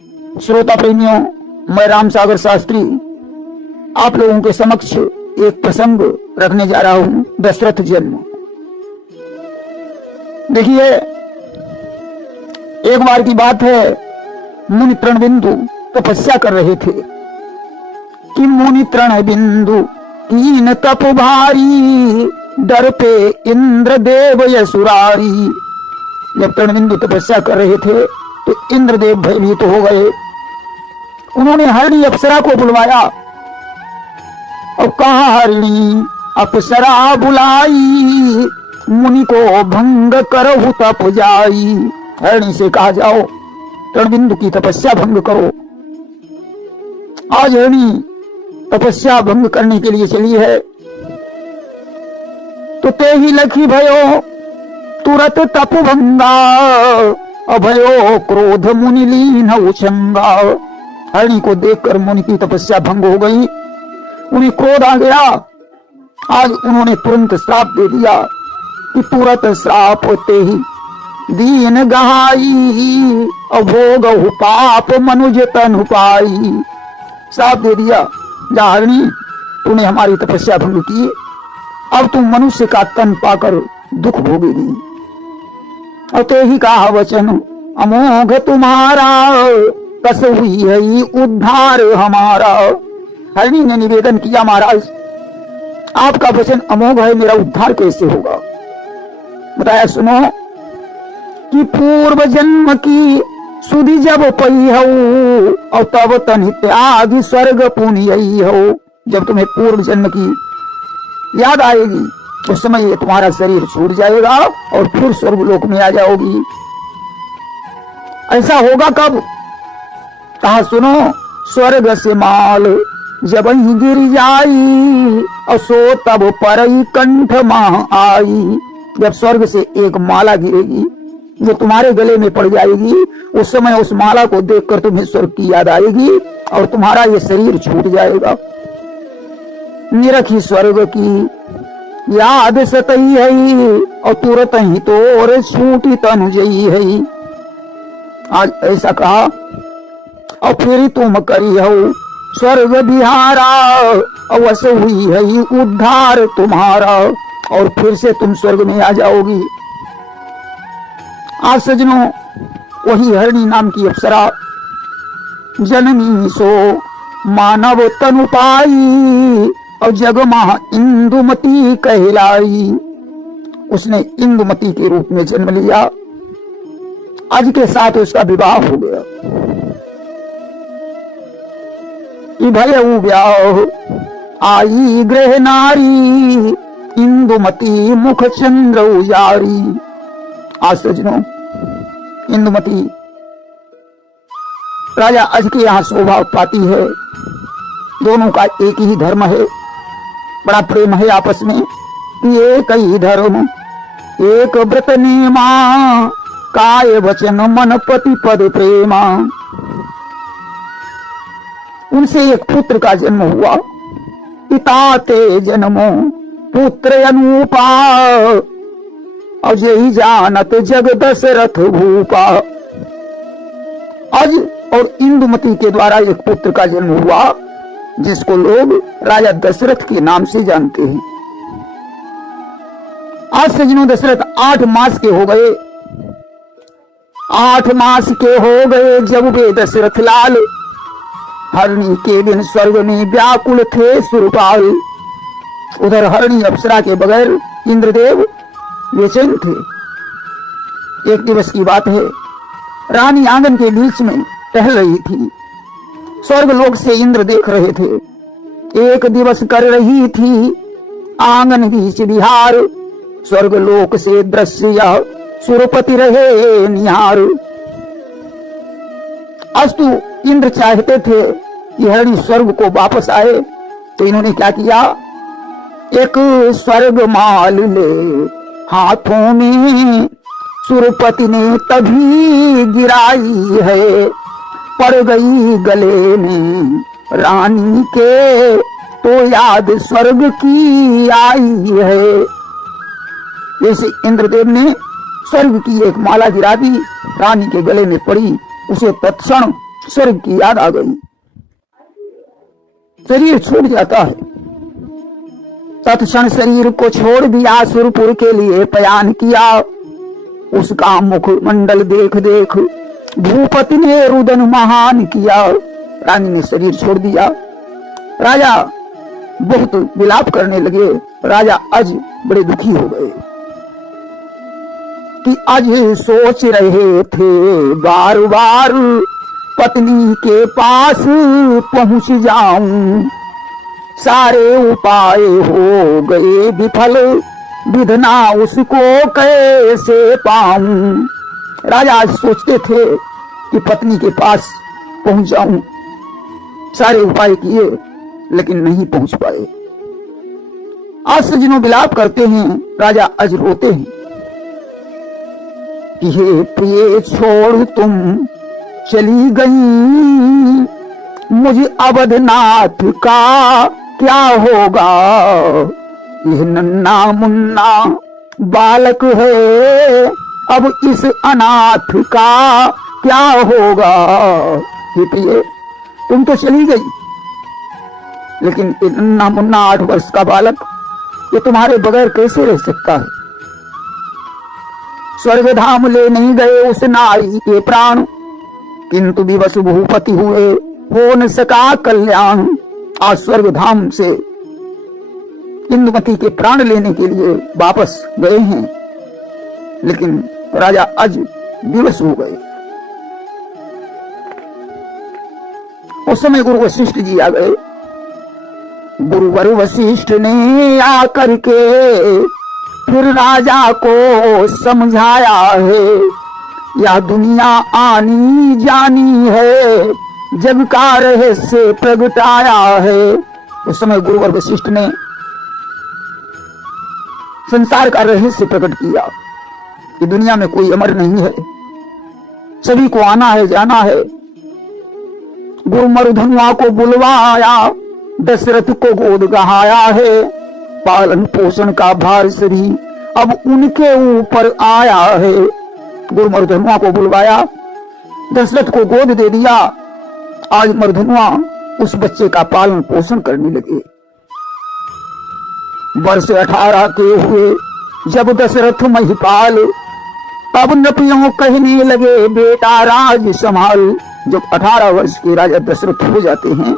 श्रोता प्रेमियों, मैं राम सागर शास्त्री आप लोगों के समक्ष एक प्रसंग रखने जा रहा हूं, दशरथ जन्म। देखिए, एक बार की बात है, मुनि तृणबिंदु तपस्या कर रहे थे कि मुनि तृणबिंदु कीन तप भारी, डर पे इंद्र देव यसुरारी। जब तृणबिंदु तपस्या कर रहे थे तो इंद्रदेव भयभीत हो गए। उन्होंने हरिणी अप्सरा को बुलवाया और कहा, हरिणी अप्सरा बुलाई, मुनि को भंग करहु तप जाई। हरिणी से कहा, जाओ तृणबिंदु की तपस्या भंग करो। आज हरिणी तपस्या भंग करने के लिए चली है। तो ते ही लखी भयो तुरत तप भंगा, अभयो क्रोध मुनि लीन उछंगा। हरिणी को देखकर मुनि की तपस्या भंग हो गई, उन्हें क्रोध आ गया। आज उन्होंने तुरंत श्राप दे दिया कि तुरत श्राप ते ही दीन गहाई, अभोग पाप मनुज तनु पाई। श्राप दे दिया, जा हरिणी, तूने हमारी तपस्या भंग की, अब तुम मनुष्य का तन पाकर दुख भोगेगी। और ते ही कहा वचन अमोघ तुम्हारा, कस हुई है उद्धार हमारा। हरिणी ने निवेदन किया, महाराज आपका वचन अमोघ है, मेरा उद्धार कैसे होगा? बताया, सुनो कि पूर्व जन्म की सुधि जब पई हो, और तब तन त्यागी स्वर्ग पुण्यई हो। जब तुम्हें पूर्व जन्म की याद आएगी उस समय ये तुम्हारा शरीर छूट जाएगा और फिर स्वर्गलोक में आ जाओगी। ऐसा होगा कब? कहा, सुनो, स्वर्ग से माल जब ही गिर जाई, और सो तब परई कंठ माह आई। जब स्वर्ग से एक माला गिरेगी जो तुम्हारे गले में पड़ जाएगी, उस समय उस माला को देखकर तुम्हें स्वर्ग की याद आएगी और तुम्हारा ये शरीर छूट जाएगा। निरखी स्वर्ग की याद सतई है, और तुरंत ही तोर छूटी तनुजई है। आज ऐसा कहा, और फिर तुम करी हो स्वर्ग बिहारा, अवश्य हुई है उद्धार तुम्हारा, और फिर से तुम स्वर्ग में आ जाओगी। आज सजनों, वही हरिणी नाम की अप्सरा जननी सो मानव तनु पाई, और जगमाह इंदुमती कहलाई। उसने इंदुमती के रूप में जन्म लिया। आज के साथ उसका विवाह हो गया। भय व्याह आई गृह नारी, इंदुमती मुख चंद्र उजारी। आज सजनों, इंदुमती राजा अज के यहाँ शोभा पाती है। दोनों का एक ही धर्म है, बड़ा प्रेम है आपस में। एक ही धर्म एक व्रत नेमा, काय वचन मन पति पद प्रेमा। उनसे एक पुत्र का जन्म हुआ। पिता ते जन्मो पुत्र अनूपा, और यही जानत जग दशरथ भूपा। अज और इंदुमती के द्वारा एक पुत्र का जन्म हुआ जिसको लोग राजा दशरथ के नाम से जानते हैं। आज सजनों, दशरथ 8 मास के हो गए। 8 मास के हो गए जब वे दशरथ लाल, हरिणी के दिन स्वर्ग में व्याकुल थे सुरपाल। उधर हरिणी अप्सरा के बगैर इंद्रदेव बेचैन थे। एक दिवस की बात है, रानी आंगन के बीच में टहल रही थी। स्वर्ग लोक से इंद्र देख रहे थे। एक दिवस कर रही थी आंगन बीच विहार, स्वर्ग लोक से दृश्य सुरपति रहे निहार। अस्तु इंद्र चाहते थे कि हरिणी स्वर्ग को वापस आए, तो इन्होंने क्या किया, एक स्वर्ग माल ले हाथों में सुरपति ने तभी गिराई है, पड़ गई गले में रानी के तो याद स्वर्ग की आई है। जैसे इंद्रदेव ने स्वर्ग की एक माला गिरा दी, रानी के गले में पड़ी, उसे तत्क्षण स्वर्ग की याद आ गई, शरीर छूट जाता है। तत्क्षण शरीर को छोड़ दिया, सुरपुर के लिए पयान किया। उसका मुख मंडल देख देख भूपति ने रुदन महान किया। रानी ने शरीर छोड़ दिया। राजा बहुत विलाप करने लगे। राजा अज बड़े दुखी हो गए कि आज सोच रहे थे बार बार पत्नी के पास पहुंच जाऊं, सारे उपाय हो गए विफल, विधना उसको कैसे पाऊं। राजा आज सोचते थे कि पत्नी के पास पहुंच जाऊं, सारे उपाय किए लेकिन नहीं पहुंच पाए। आज सज्जनों विलाप करते हैं, राजा आज रोते हैं कि हे प्रिय छोड़ तुम चली गई, मुझे अवधनाथ का क्या होगा। यह नन्ना मुन्ना बालक है, अब इस अनाथ का क्या होगा। हे प्रिय तुम तो चली गई, लेकिन ये नन्ना मुन्ना 8 वर्ष का बालक ये तुम्हारे बगैर कैसे रह सकता है। स्वर्ग धाम ले नहीं गए उस नारी के प्राण, किंतु विवश भूपति हुए हो न सका कल्याण। आज स्वर्ग धाम से इंदुमती के प्राण लेने के लिए वापस गए हैं, लेकिन राजा आज विवश हो गए। उस समय गुरु वशिष्ठ जी आ गए। गुरुवर वशिष्ठ ने आकर के फिर राजा को समझाया है, यह दुनिया आनी जानी है, जग का रहस्य प्रगटाया है। उस समय गुरुवर वशिष्ठ ने संसार का रहस्य प्रकट किया कि दुनिया में कोई अमर नहीं है, सभी को आना है जाना है। गुरु मरुधनुआ को बुलवाया, दशरथ को गोद गहाया है, पालन पोषण का भार सभी अब उनके ऊपर आया है। गुरु मरुधनुआ को बुलवाया, दशरथ को गोद दे दिया। आज मरुधनुआ उस बच्चे का पालन पोषण करने लगे। वर्ष 18 के हुए जब दशरथ महिपाल, अब नपियों कहने लगे बेटा राज संभाल। जब 18 वर्ष के राजा दशरथ हो जाते हैं,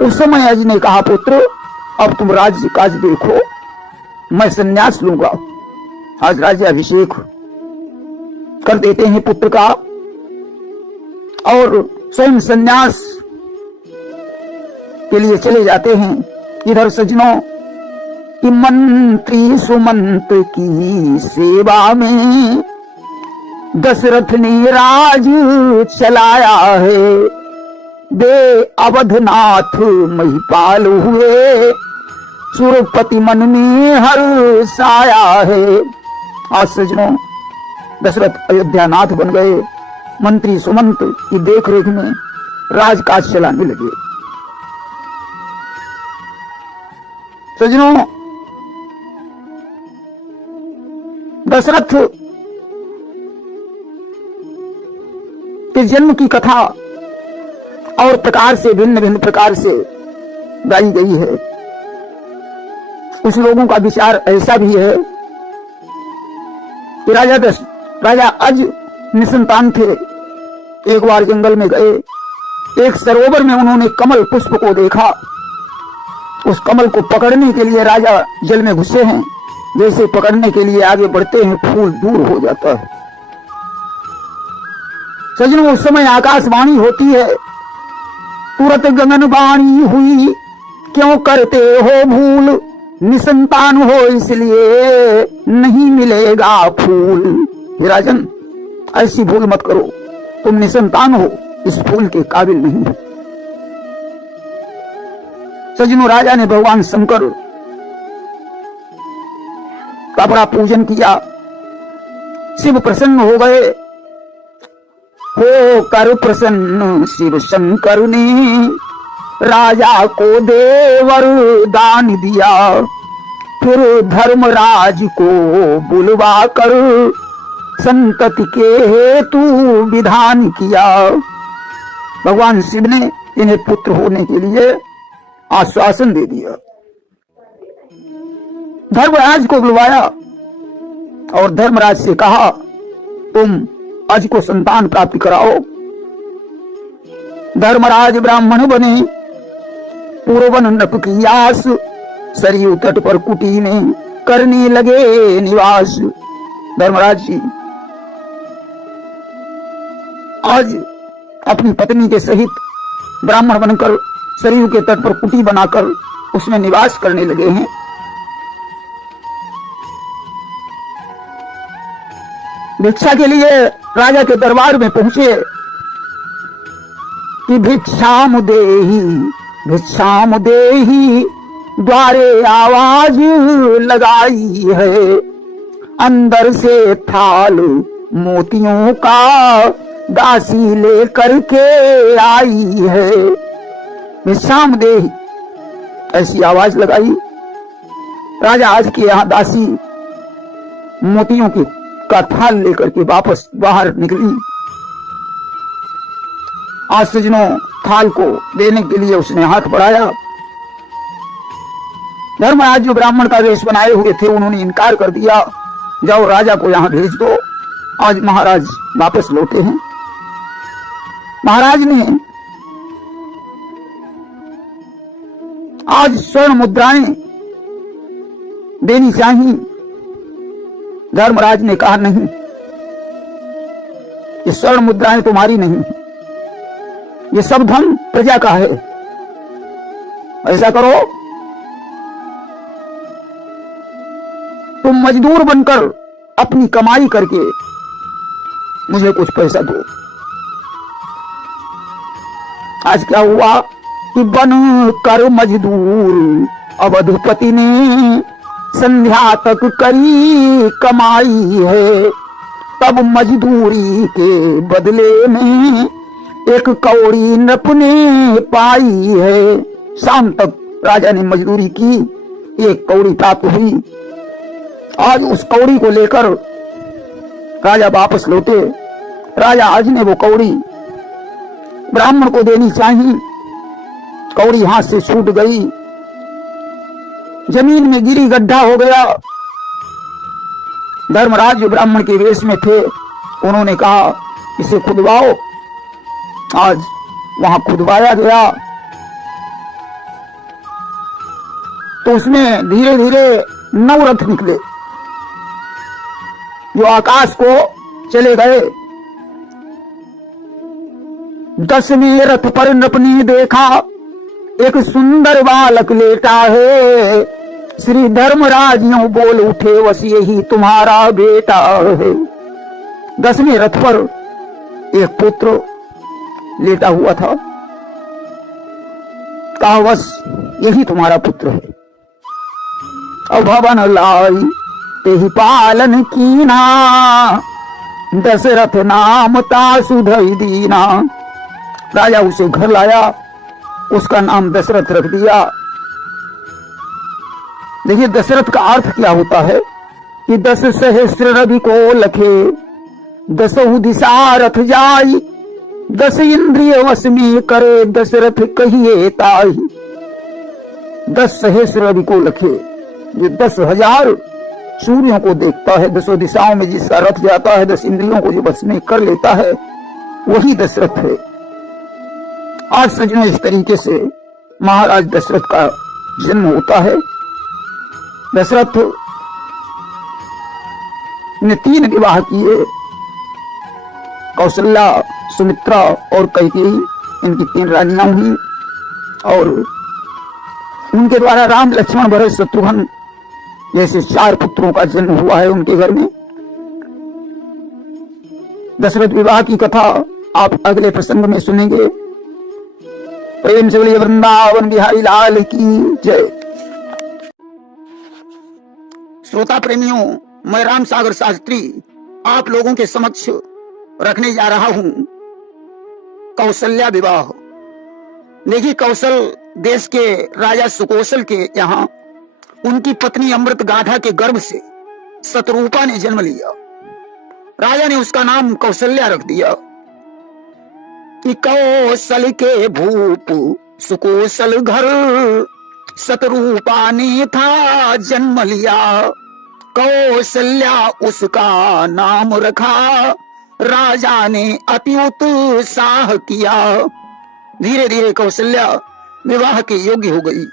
उस समय अज ने कहा पुत्र अब तुम राज्य काज देखो, मैं संन्यास लूंगा। आज राज्याभिषेक कर देते हैं पुत्र का और स्वयं संन्यास के लिए चले जाते हैं। इधर सज्जनों कि मंत्री सुमंत की सेवा में दशरथ ने राज चलाया है, दे अवधनाथ महिपाल हुए, सुरपति मन में हर्षाया है। आज सज्जनों दशरथ अयोध्यानाथ बन गए, मंत्री सुमंत की देखरेख में राजकाज चलाने लगे। सज्जनों दशरथ के जन्म की कथा और प्रकार से भिन्न भिन्न प्रकार से गाई गई है। कुछ लोगों का विचार ऐसा भी है कि राजा अज निसंतान थे। एक बार जंगल में गए, एक सरोवर में उन्होंने कमल पुष्प को देखा। उस कमल को पकड़ने के लिए राजा जल में घुसे हैं, जैसे पकड़ने के लिए आगे बढ़ते हैं फूल दूर हो जाता है। सजनों उस समय आकाशवाणी होती है, तुरंत गगन वाणी हुई, क्यों करते हो भूल, निसंतान हो इसलिए नहीं मिलेगा फूल। हे राजन ऐसी भूल मत करो, तुम निसंतान हो, इस फूल के काबिल नहीं हो। सजनों राजा ने भगवान शंकर का बड़ा पूजन किया, शिव प्रसन्न हो गए। हो कर प्रसन्न शिव शंकर ने राजा को देवर दान दिया, फिर धर्मराज को बुलवा कर संतति के हेतु विधान किया। भगवान शिव ने इन्हें पुत्र होने के लिए आश्वासन दे दिया। धर्मराज को बुलवाया और धर्मराज से कहा, तुम अज को संतान प्राप्ति कराओ। धर्मराज ब्राह्मण बने, पूर्वन नप की आस, सरयू तट पर कुटी ने करने लगे निवास। धर्मराज जी आज अपनी पत्नी के सहित ब्राह्मण बनकर सरयू के तट पर कुटी बनाकर उसमें निवास करने लगे हैं। भिक्षा के लिए राजा के दरबार में पहुंचे कि भिक्षाम देही द्वारे आवाज लगाई है, अंदर से थाल मोतियों का दासी लेकर के आई है। भिक्षाम देही ऐसी आवाज लगाई। राजा आज के यहाँ दासी मोतियों की का थाल लेकर के वापस बाहर निकली। आज सजनों थाल को देने के लिए उसने हाथ बढ़ाया। धर्मराज जो ब्राह्मण का वेश बनाए हुए थे उन्होंने इनकार कर दिया, जाओ राजा को यहां भेज दो। आज महाराज वापस लौटे हैं। महाराज ने आज स्वर्ण मुद्राएं देनी चाहिए। धर्मराज ने कहा, नहीं, ये स्वर्ण मुद्राएं तुम्हारी नहीं, ये सब धन प्रजा का है। ऐसा करो, तुम मजदूर बनकर अपनी कमाई करके मुझे कुछ पैसा दो। आज क्या हुआ कि बन कर मजदूर अवधपति ने संध्या तक करी कमाई है, तब मजदूरी के बदले में एक कौड़ी नृप ने पाई है। शाम तक राजा ने मजदूरी की, एक कौड़ी प्राप्त हुई। आज उस कौड़ी को लेकर राजा वापस लौटे। राजा आज ने वो कौड़ी ब्राह्मण को देनी चाहिए। कौड़ी हाथ से छूट गई, जमीन में गिरी, गड्ढा हो गया। धर्मराज जो ब्राह्मण के वेश में थे उन्होंने कहा, इसे खुदवाओ। आज वहां खुदवाया गया तो उसमें धीरे धीरे 9 रथ निकले जो आकाश को चले गए। 10वें रथ पर नृप ने देखा एक सुंदर बालक लेटा है। श्री धर्मराज यूं बोल उठे, बस यही तुम्हारा बेटा है। 10वें रथ पर एक पुत्र लेटा हुआ था। कहा, बस यही तुम्हारा पुत्र है। अभवन लाई तेहि पालन कीना, दशरथ नाम तासु धई दीना। राजा उसे घर लाया, उसका नाम दशरथ रख दिया। देखिए दशरथ का अर्थ क्या होता है कि 10 सहस्र रवि को लखे, 10 दिशा रथ जाई, 10 इंद्रिय वश में करे दशरथ कहिए ताई। 10 सहस्र रवि को लखे, जो 10,000 सूर्यों को देखता है, 10 दिशाओं में जिसका रथ जाता है, 10 इंद्रियों को जो वश में कर लेता है, वही दशरथ है। आज सजनों इस तरीके से महाराज दशरथ का जन्म होता है। दशरथ ने 3 विवाह किए। कौशल्या, सुमित्रा और कैकेयी, इनकी 3 रानियां हुई और उनके द्वारा राम, लक्ष्मण, भरत, शत्रुघ्न जैसे 4 पुत्रों का जन्म हुआ है उनके घर में। दशरथ विवाह की कथा आप अगले प्रसंग में सुनेंगे। प्रेम से बोलिए वृंदावन बिहारी लाल की जय। श्रोता प्रेमियों, मैं राम सागर शास्त्री आप लोगों के समक्ष रखने जा रहा हूं कौशल्या विवाह। देखिए कौशल देश के राजा सुकौशल के यहाँ उनकी पत्नी अमृत गाधा के गर्भ से शतरूपा ने जन्म लिया। राजा ने उसका नाम कौशल्या रख दिया। कि कौशल के भूप सुकोशल घर, शतरूपा ने था जन्म लिया, कौशल्या उसका नाम रखा, राजा ने अति उत्साह किया। धीरे धीरे कौशल्या विवाह के योग्य हो गई।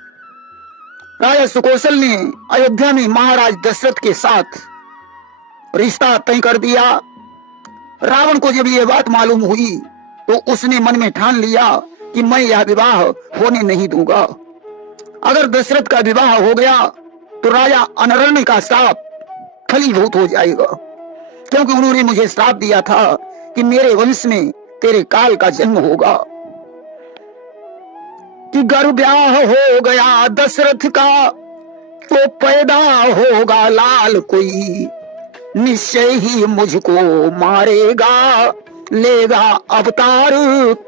राजा सुकौशल ने अयोध्या में महाराज दशरथ के साथ रिश्ता तय कर दिया। रावण को जब यह बात मालूम हुई तो उसने मन में ठान लिया कि मैं यह विवाह होने नहीं दूंगा। अगर दशरथ का विवाह हो गया तो राजा अनरण्य का श्राप फलीभूत हो जाएगा, क्योंकि उन्होंने मुझे श्राप दिया था कि मेरे वंश में तेरे काल का जन्म होगा। कि गर ब्याह हो गया दशरथ का तो पैदा होगा लाल कोई, निश्चय ही मुझको मारेगा, लेगा अवतार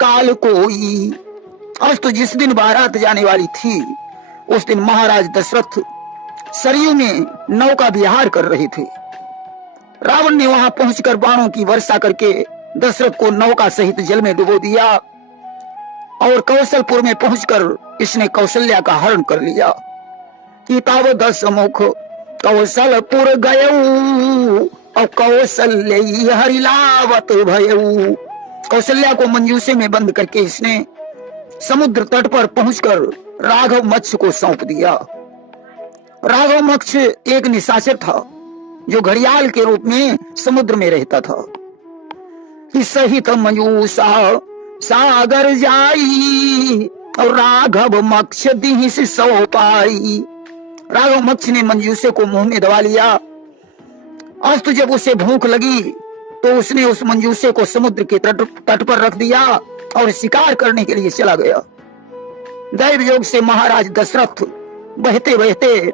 काल कोई। आज तो जिस दिन बारात जाने वाली थी उस दिन महाराज दशरथ सरयू में नौका विहार कर रहे थे। रावण ने वहां पहुंचकर बाणों की वर्षा करके दशरथ को नौका सहित जल में डुबो दिया और कौशलपुर में पहुंचकर इसने कौशल्या का हरण कर लिया। कि तब दशमुख कौशलपुर गयऊ और कौशल्य हरिलावत भयऊ। कौशल्या को मंजूसे में बंद करके इसने समुद्र तट पर पहुंचकर राघव मत्स्य को सौंप दिया। राघव मत्स्य एक निशाचर था जो घड़ियाल के रूप में समुद्र में रहता था। कि सहित मंजूसा सागर जाई और राघव मत्स्य दिहि सौ पाई। राघव मत्स्य ने मंजूसे को मुंह में दबा लिया। आज तो जब उसे भूख लगी तो उसने उस मंजूसे को समुद्र के तट पर रख दिया और शिकार करने के लिए चला गया। दैव योग से महाराज दशरथ बहते बहते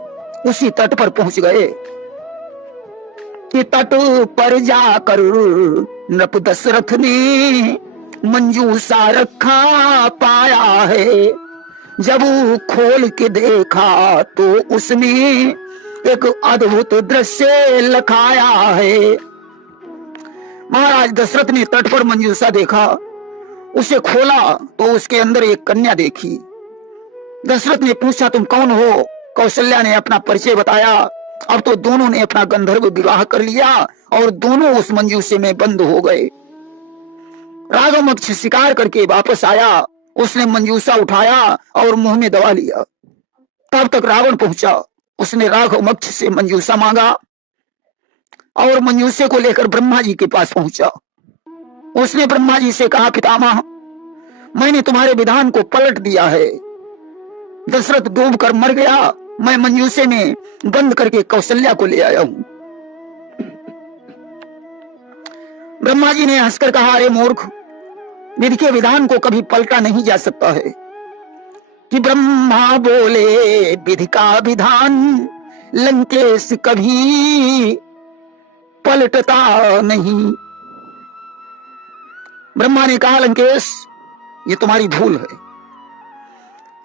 उसी तट पर पहुंच गए। कि तट पर जाकर नृप दशरथ ने मंजूसा रखा पाया है, जब खोल के देखा तो उसने एक अद्भुत दृश्य लखाया है। महाराज दशरथ ने तट पर मंजूसा देखा, उसे खोला तो उसके अंदर एक कन्या देखी। दशरथ ने पूछा तुम कौन हो? कौशल्या ने अपना परिचय बताया। अब तो दोनों ने अपना गंधर्व विवाह कर लिया और दोनों उस मंजूसे में बंद हो गए। राघव मत्स्य शिकार करके वापस आया, उसने मंजूसा उठाया और मुंह में दबा लिया। तब तक रावण पहुंचा, उसने राघव मत्स्य से मंजूसा मांगा और मंजूसे को लेकर ब्रह्मा जी के पास पहुंचा। उसने ब्रह्मा जी से कहा पितामह, मैंने तुम्हारे विधान को पलट दिया है। दशरथ डूबकर मर गया, मैं मंजूसे में बंद करके कौशल्या को ले आया हूं। ब्रह्मा जी ने हंसकर कहा, अरे मूर्ख, विधि के विधान को कभी पलटा नहीं जा सकता है। कि ब्रह्मा बोले विधि का विधान लंकेश कभी पलटता नहीं। ब्रह्मा ने कहा लंकेश ये तुम्हारी भूल है।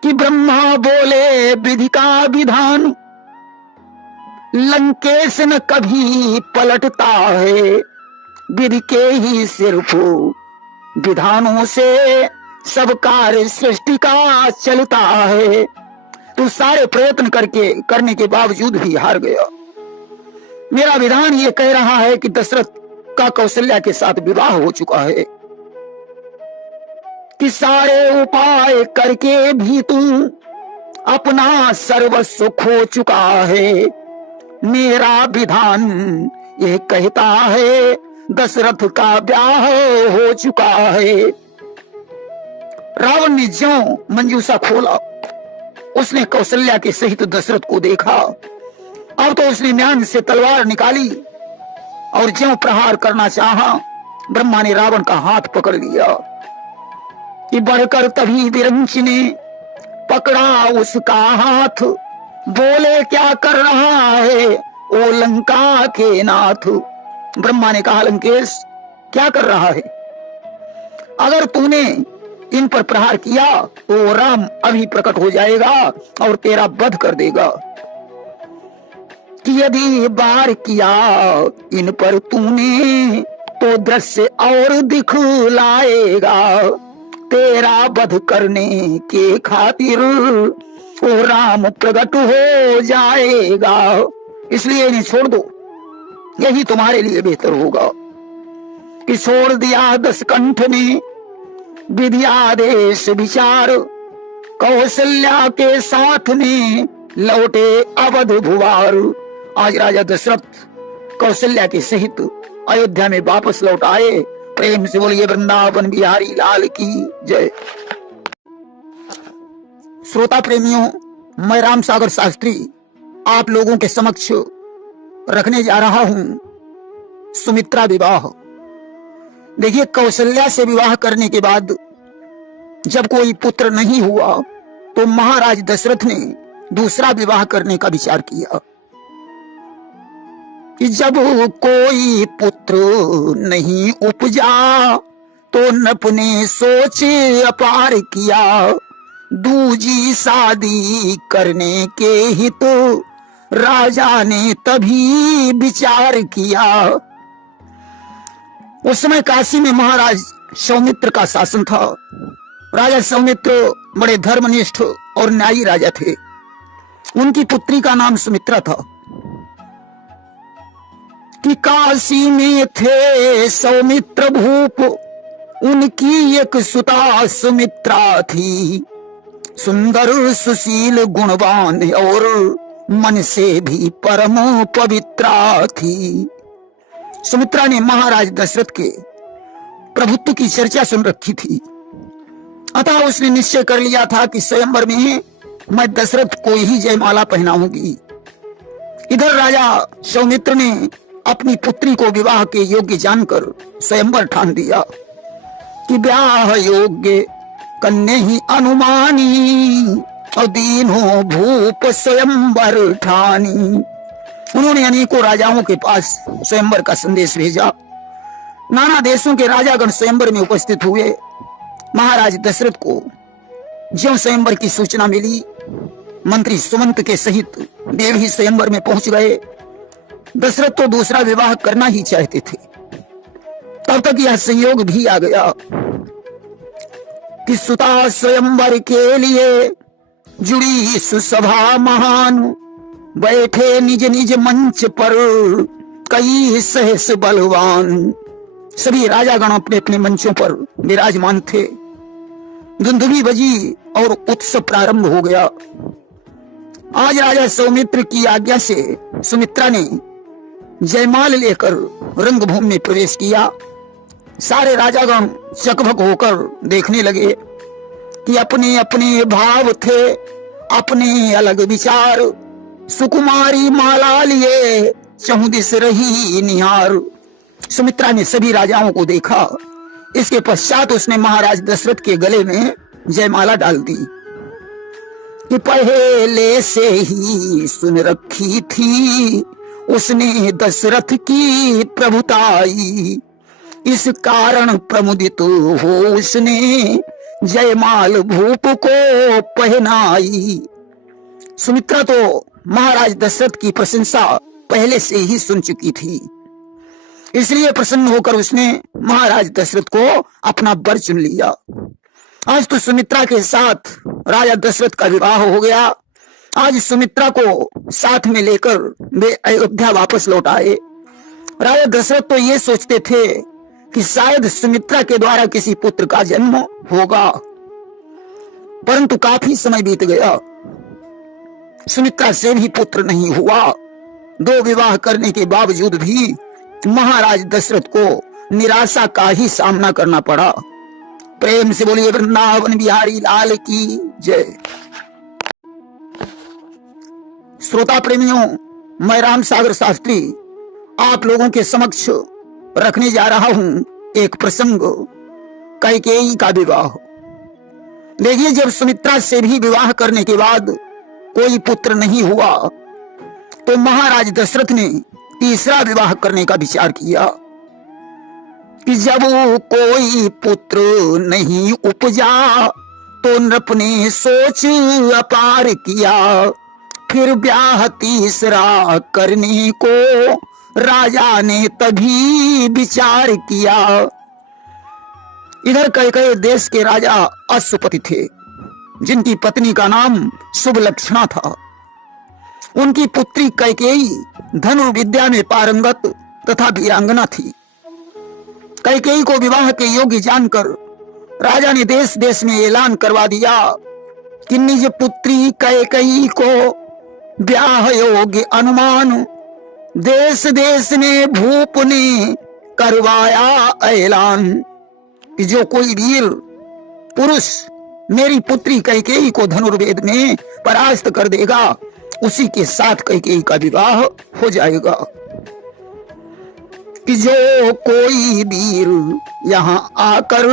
कि ब्रह्मा बोले विधि का विधान लंकेश न कभी पलटता है, विधि के ही सिर्फ विधानों से सब कार्य सृष्टि का चलता है। तू सारे प्रयत्न करने के बावजूद भी हार गया। मेरा विधान ये कह रहा है कि दशरथ का कौशल्या के साथ विवाह हो चुका है। कि सारे उपाय करके भी तू अपना सर्वस्व खो चुका है। मेरा विधान ये कहता है दशरथ का ब्याह हो चुका है। रावण ने ज्यों मंजूसा खोला, उसने कौशल्या के सहित दशरथ को देखा। अब तो उसने म्यान से तलवार निकाली और ज्यों प्रहार करना चाहा, ब्रह्मा ने रावण का हाथ पकड़ लिया। कि बढ़कर तभी विरंच ने पकड़ा उसका हाथ, बोले क्या कर रहा है ओ लंका के नाथ। ब्रह्मा ने कहा लंकेश क्या कर रहा है? अगर तूने इन पर प्रहार किया तो राम अभी प्रकट हो जाएगा और तेरा वध कर देगा। कि यदि बार किया इन पर तूने तो दृश्य और दिखलाएगा। तेरा वध करने के खातिर ओ राम प्रकट हो जाएगा, इसलिए इन्हें छोड़ दो, यही तुम्हारे लिए बेहतर होगा। कि छोड़ दिया दशकंठ ने विधियादेश विचार, कौशल्या के साथ में लौटे अवध भुवार। आज राजा दशरथ कौशल्या के सहित अयोध्या में वापस लौट आए। प्रेम से बोलिए वृंदावन बिहारी लाल की जय। श्रोता प्रेमियों, मैं राम सागर शास्त्री आप लोगों के समक्ष रखने जा रहा हूं सुमित्रा विवाह। देखिए, कौशल्या से विवाह करने के बाद जब कोई पुत्र नहीं हुआ तो महाराज दशरथ ने दूसरा विवाह करने का विचार किया कि जब कोई पुत्र नहीं उपजा तो नप ने सोच अपार किया, दूजी शादी करने के हित तो राजा ने तभी विचार किया। उस समय काशी में महाराज सौमित्र का शासन था। राजा सौमित्र बड़े धर्मनिष्ठ और न्यायी राजा थे। उनकी पुत्री का नाम सुमित्रा था। कि काशी में थे सौमित्र भूप, उनकी एक सुता सुमित्रा थी, सुंदर सुशील गुणवान और मन से भी परम पवित्रा थी। सुमित्रा ने महाराज दशरथ के प्रभुत्व की चर्चा सुन रखी थी, अतः उसने निश्चय कर लिया था कि स्वयंवर में मैं दशरथ को ही जयमाला पहनाऊंगी। इधर राजा सौमित्र ने अपनी पुत्री को विवाह के योग्य जानकर स्वयंवर ठान दिया कि ब्याह योग्य कन्या ही अनुमानी, और दीनों भूप स्वयंवर ठानी। उन्होंने अनेकों राजाओं के पास स्वयंवर का संदेश भेजा। नाना देशों के राजागण स्वयंवर में उपस्थित हुए। महाराज दशरथ को ज्यों स्वयंवर की सूचना मिली, मंत्री सुमंत के सहित वे भी स्वयंवर में पहुंच गए। दशरथ तो दूसरा विवाह करना ही चाहते थे। तब तक यह संयोग भी आ गया कि सुता स्वयंवर के लिए जुड़ी सुसभा महान, बैठे निज निज मंच पर कई सहस बलवान। सभी राजागण अपने अपने मंचों पर विराजमान थे। धुंधुवी बजी और उत्सव प्रारंभ हो गया। आज राजा सौमित्र की आज्ञा से सुमित्रा ने जयमाल लेकर रंगभूमि में प्रवेश किया। सारे राजागण चकभक होकर देखने लगे कि अपने अपने भाव थे, अपने अलग विचार। सुकुमारी माला लिए चहुदिस रही निहार। सुमित्रा ने सभी राजाओं को देखा। इसके पश्चात उसने महाराज दशरथ के गले में जयमाला डाल दी कि पहले से ही सुन रखी थी उसने दशरथ की प्रभुताई, इस कारण प्रमुदित हो उसने जयमाल भूप को पहनाई। सुमित्रा तो महाराज दशरथ की प्रशंसा पहले से ही सुन चुकी थी, इसलिए प्रसन्न होकर उसने महाराज दशरथ को अपना वर चुन लिया। आज तो सुमित्रा के साथ राजा दशरथ का विवाह हो गया। आज सुमित्रा को साथ में लेकर वे अयोध्या वापस लौट आए। राजा दशरथ तो ये सोचते थे कि शायद सुमित्रा के द्वारा किसी पुत्र का जन्म होगा, परंतु काफी समय बीत गया, सुमित्रा से भी पुत्र नहीं हुआ। 2 विवाह करने के बावजूद भी महाराज दशरथ को निराशा का ही सामना करना पड़ा। प्रेम से बोलिए वृंदावन बिहारी लाल की जय। श्रोता प्रेमियों, मैं राम सागर शास्त्री आप लोगों के समक्ष रखने जा रहा हूं एक प्रसंग, कैकेयी का विवाह। देखिए, जब सुमित्रा से भी विवाह करने के बाद कोई पुत्र नहीं हुआ तो महाराज दशरथ ने तीसरा विवाह करने का विचार किया कि जब कोई पुत्र नहीं उपजा तो नृप ने सोच अपार किया, फिर ब्याह तीसरा करने को राजा ने तभी विचार किया। इधर कैकेयी देश के राजा अश्वपति थे, जिनकी पत्नी का नाम सुबलक्षणा था। उनकी पुत्री कैकेयी धनुर्विद्या में पारंगत तथा वीरांगना थी। कैकेयी को विवाह के योग्य जानकर राजा ने देश देश में ऐलान करवा दिया कि निज पुत्री कैकेयी को ब्याह योग्य अनुमान। देश देश में भूप ने करवाया ऐलान कि जो कोई वीर पुरुष मेरी पुत्री कैकेयी को धनुर्वेद में परास्त कर देगा, उसी के साथ कैकेयी का विवाह हो जाएगा। कि जो कोई वीर यहाँ आकर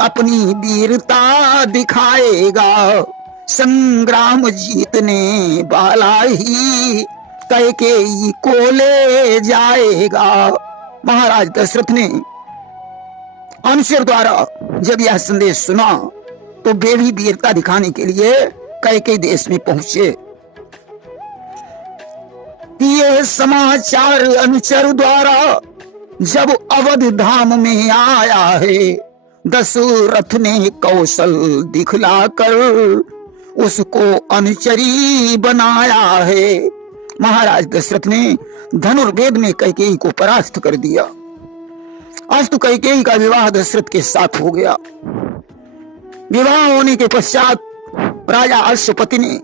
अपनी वीरता दिखाएगा, संग्राम जीतने वाला ही कैकेयी को ले जाएगा। महाराज दशरथ ने अनुचर द्वारा जब यह संदेश सुना तो वे भी वीरता दिखाने के लिए कैकेयी देश में पहुंचे। ये समाचार अनुचर द्वारा जब अवध धाम में आया है, दशरथ ने कौशल दिखलाकर उसको अनुचरी बनाया है। महाराज दशरथ ने धनुर्वेद में कैकेयी को परास्त कर दिया। आज तो कैकेयी का विवाह दशरथ के साथ हो गया। विवाह होने के पश्चात राजा अश्वपति ने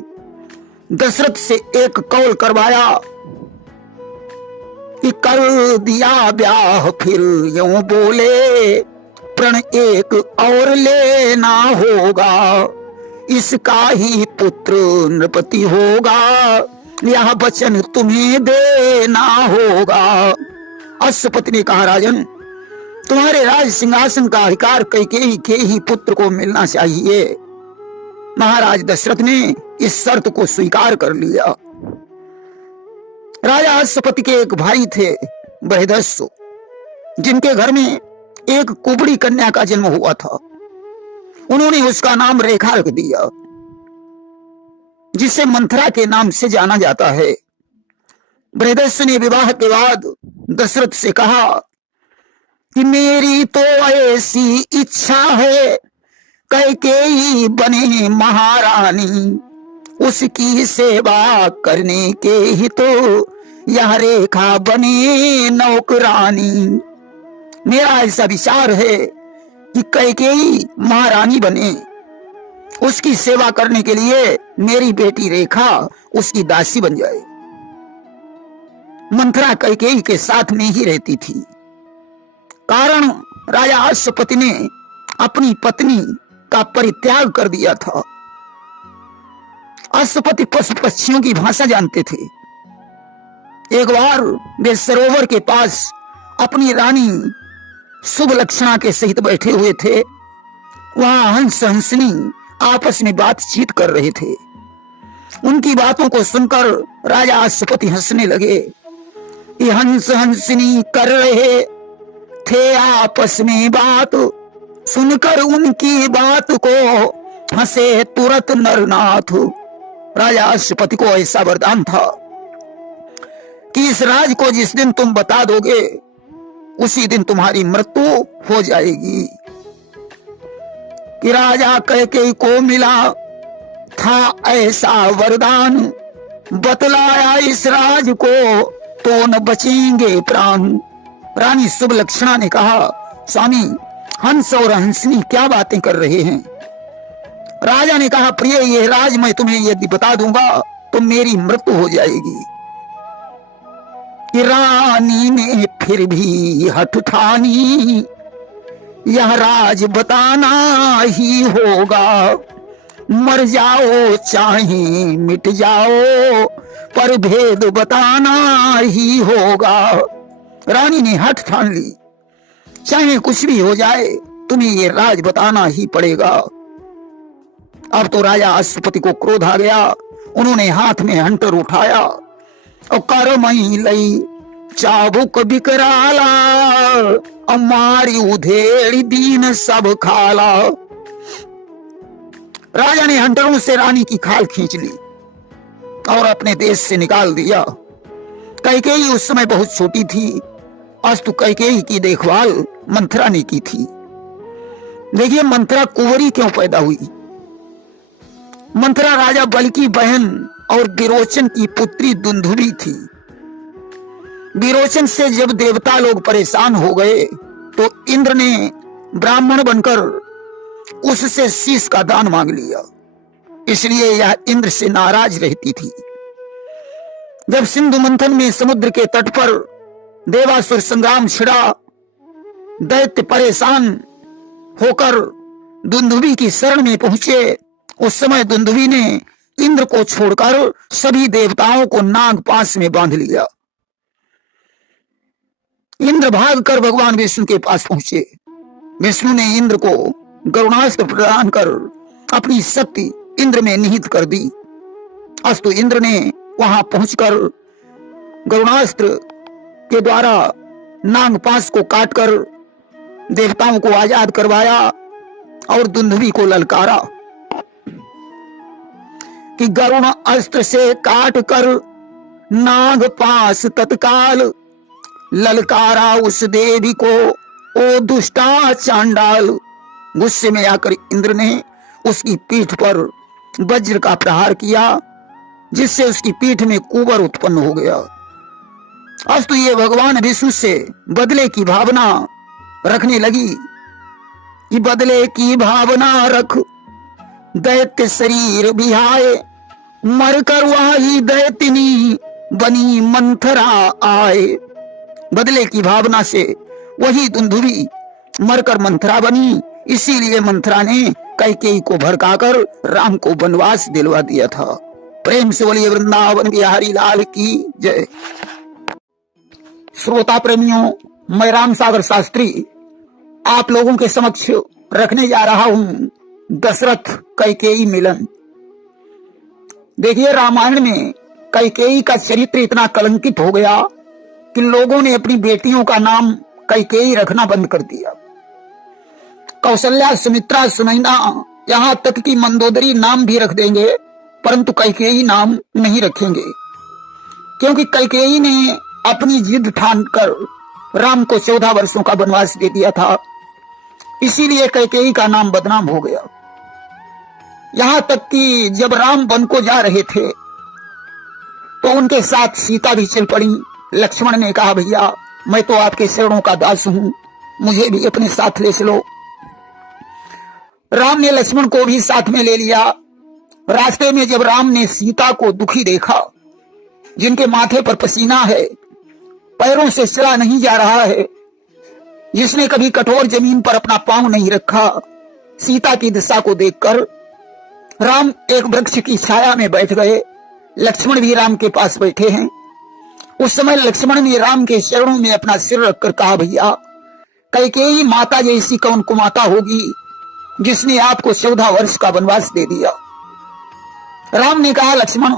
दशरथ से एक कौल करवाया कि कर दिया ब्याह, फिर यूं बोले प्रण एक और लेना होगा, इसका ही पुत्र नृपति होगा, यह वचन तुम्हें देना होगा। अश्वपति ने कहा, राजन, तुम्हारे राज सिंहासन का अधिकार कैकेयी के ही पुत्र को मिलना चाहिए। महाराज दशरथ ने इस शर्त को स्वीकार कर लिया। राजा अश्वपति के एक भाई थे बृहदस्सु, जिनके घर में एक कुबड़ी कन्या का जन्म हुआ था। उन्होंने उसका नाम रेखा रख दिया, जिसे मंथरा के नाम से जाना जाता है। बृहदस्सु ने विवाह के बाद दशरथ से कहा कि मेरी तो ऐसी इच्छा है कैकेयी बने महारानी, उसकी सेवा करने के ही तो यह रेखा बने नौकरानी। मेरा ऐसा विचार है कि कैकेयी महारानी बने, उसकी सेवा करने के लिए मेरी बेटी रेखा उसकी दासी बन जाए। मंथरा कैकेयी के साथ में ही रहती थी। कारण राजा अश्वपति ने अपनी पत्नी का परित्याग कर दिया था। अश्वपति पशु पक्षियों की भाषा जानते थे। एक बार वे सरोवर के पास अपनी रानी सुबलक्षणा के सहित बैठे हुए थे। वहां हंस हंसनी आपस में बातचीत कर रहे थे। उनकी बातों को सुनकर राजा अश्वपति हंसने लगे। ये हंस हंसनी कर रहे थे आपस में बात, सुनकर उनकी बात को हंसे तुरंत नरनाथ। राजा अश्वपति को ऐसा वरदान था कि इस राज को जिस दिन तुम बता दोगे, उसी दिन तुम्हारी मृत्यु हो जाएगी। कि राजा कैकेयी को मिला था ऐसा वरदान, बतलाया इस राज को तो न बचेंगे प्राण। रानी सुबलक्षणा ने कहा, स्वामी, हंस और हंसनी क्या बातें कर रहे हैं? राजा ने कहा, प्रिय, यह राज मैं तुम्हें यदि बता दूंगा तो मेरी मृत्यु हो जाएगी। कि रानी ने फिर भी हठ ठानी, यह राज बताना ही होगा, मर जाओ चाहे मिट जाओ, पर भेद बताना ही होगा। रानी ने हठ ठान ली, चाहे कुछ भी हो जाए तुम्हें ये राज बताना ही पड़ेगा। अब तो राजा अश्वपति को क्रोध आ गया। उन्होंने हाथ में हंटर उठाया और कर मई लई चाबुक बिकराला, अमारी उधेड़ी दीन सब खाला। राजा ने हंटरों से रानी की खाल खींच ली और अपने देश से निकाल दिया। कैकेयी उस समय बहुत छोटी थी। अस्तु कैकेयी की देखभाल मंथरा ने की थी। देखिए मंथरा कुंवरी क्यों पैदा हुई। मंथरा राजा बल की बहन और विरोचन की पुत्री दुंदुभी थी। विरोचन से जब देवता लोग परेशान हो गए तो इंद्र ने ब्राह्मण बनकर उससे शीश का दान मांग लिया, इसलिए यह इंद्र से नाराज रहती थी। जब सिंधु मंथन में समुद्र के तट पर देवासुर संग्राम छिड़ा, दैत्य परेशान होकर दुंदुभी की शरण में पहुंचे, उस समय दुंदुभी ने इंद्र को छोड़कर सभी देवताओं को नागपाश में बांध लिया। इंद्र भागकर भगवान विष्णु के पास पहुंचे। विष्णु ने इंद्र को गरुणास्त्र प्रदान कर अपनी शक्ति इंद्र में निहित कर दी। अस्तु इंद्र ने वहां पहुंचकर गरुणास्त्र के द्वारा नागपाश को काटकर देवताओं को आजाद करवाया और दुंदुभी को ललकारा कि गरुण अस्त्र से काट कर नागपाश तत्काल, ललकारा उस देवी को ओ दुष्टा चांडाल। गुस्से में आकर इंद्र ने उसकी पीठ पर वज्र का प्रहार किया, जिससे उसकी पीठ में कुंवर उत्पन्न हो गया। अस्तु ये भगवान विष्णु से बदले की भावना रखने लगी कि बदले की भावना रख दैत्य शरीर बिहाए, मरकर वही दैत्यनी बनी मंथरा आए। बदले की भावना से वही दुंदुभी मरकर मंथरा बनी, इसीलिए मंथरा ने कैकेयी को भड़काकर राम को वनवास दिलवा दिया था। प्रेम से बोलिए वृंदावन बिहारी लाल की जय। श्रोता प्रेमियों, मैं राम सागर शास्त्री आप लोगों के समक्ष रखने जा रहा हूं दशरथ कैकेयी मिलन। देखिए रामायण में कैकेयी का चरित्र इतना कलंकित हो गया कि लोगों ने अपनी बेटियों का नाम कैकेयी रखना बंद कर दिया। कौशल्या, सुमित्रा, सुनैना, यहां तक कि मंदोदरी नाम भी रख देंगे, परंतु कैकेयी नाम नहीं रखेंगे, क्योंकि कैकेयी ने अपनी जिद ठान कर राम को 14 वर्षों का वनवास दे दिया था, इसीलिए कैकेयी का नाम बदनाम हो गया। यहां तक कि जब राम वन को जा रहे थे तो उनके साथ सीता भी चल पड़ी। लक्ष्मण ने कहा भैया मैं तो आपके शरणों का दास हूं, मुझे भी अपने साथ ले चलो। राम ने लक्ष्मण को भी साथ में ले लिया। रास्ते में जब राम ने सीता को दुखी देखा, जिनके माथे पर पसीना है, पैरों से चला नहीं जा रहा है, जिसने कभी कठोर जमीन पर अपना पांव नहीं रखा, सीता की दशा को देखकर राम एक वृक्ष की छाया में बैठ गए। लक्ष्मण भी राम के पास बैठे हैं। उस समय लक्ष्मण ने राम के चरणों में अपना सिर रखकर कहा भैया कैकेयी माता जैसी कौन कुमाता होगी जिसने आपको 14 वर्ष का वनवास दे दिया। राम ने कहा लक्ष्मण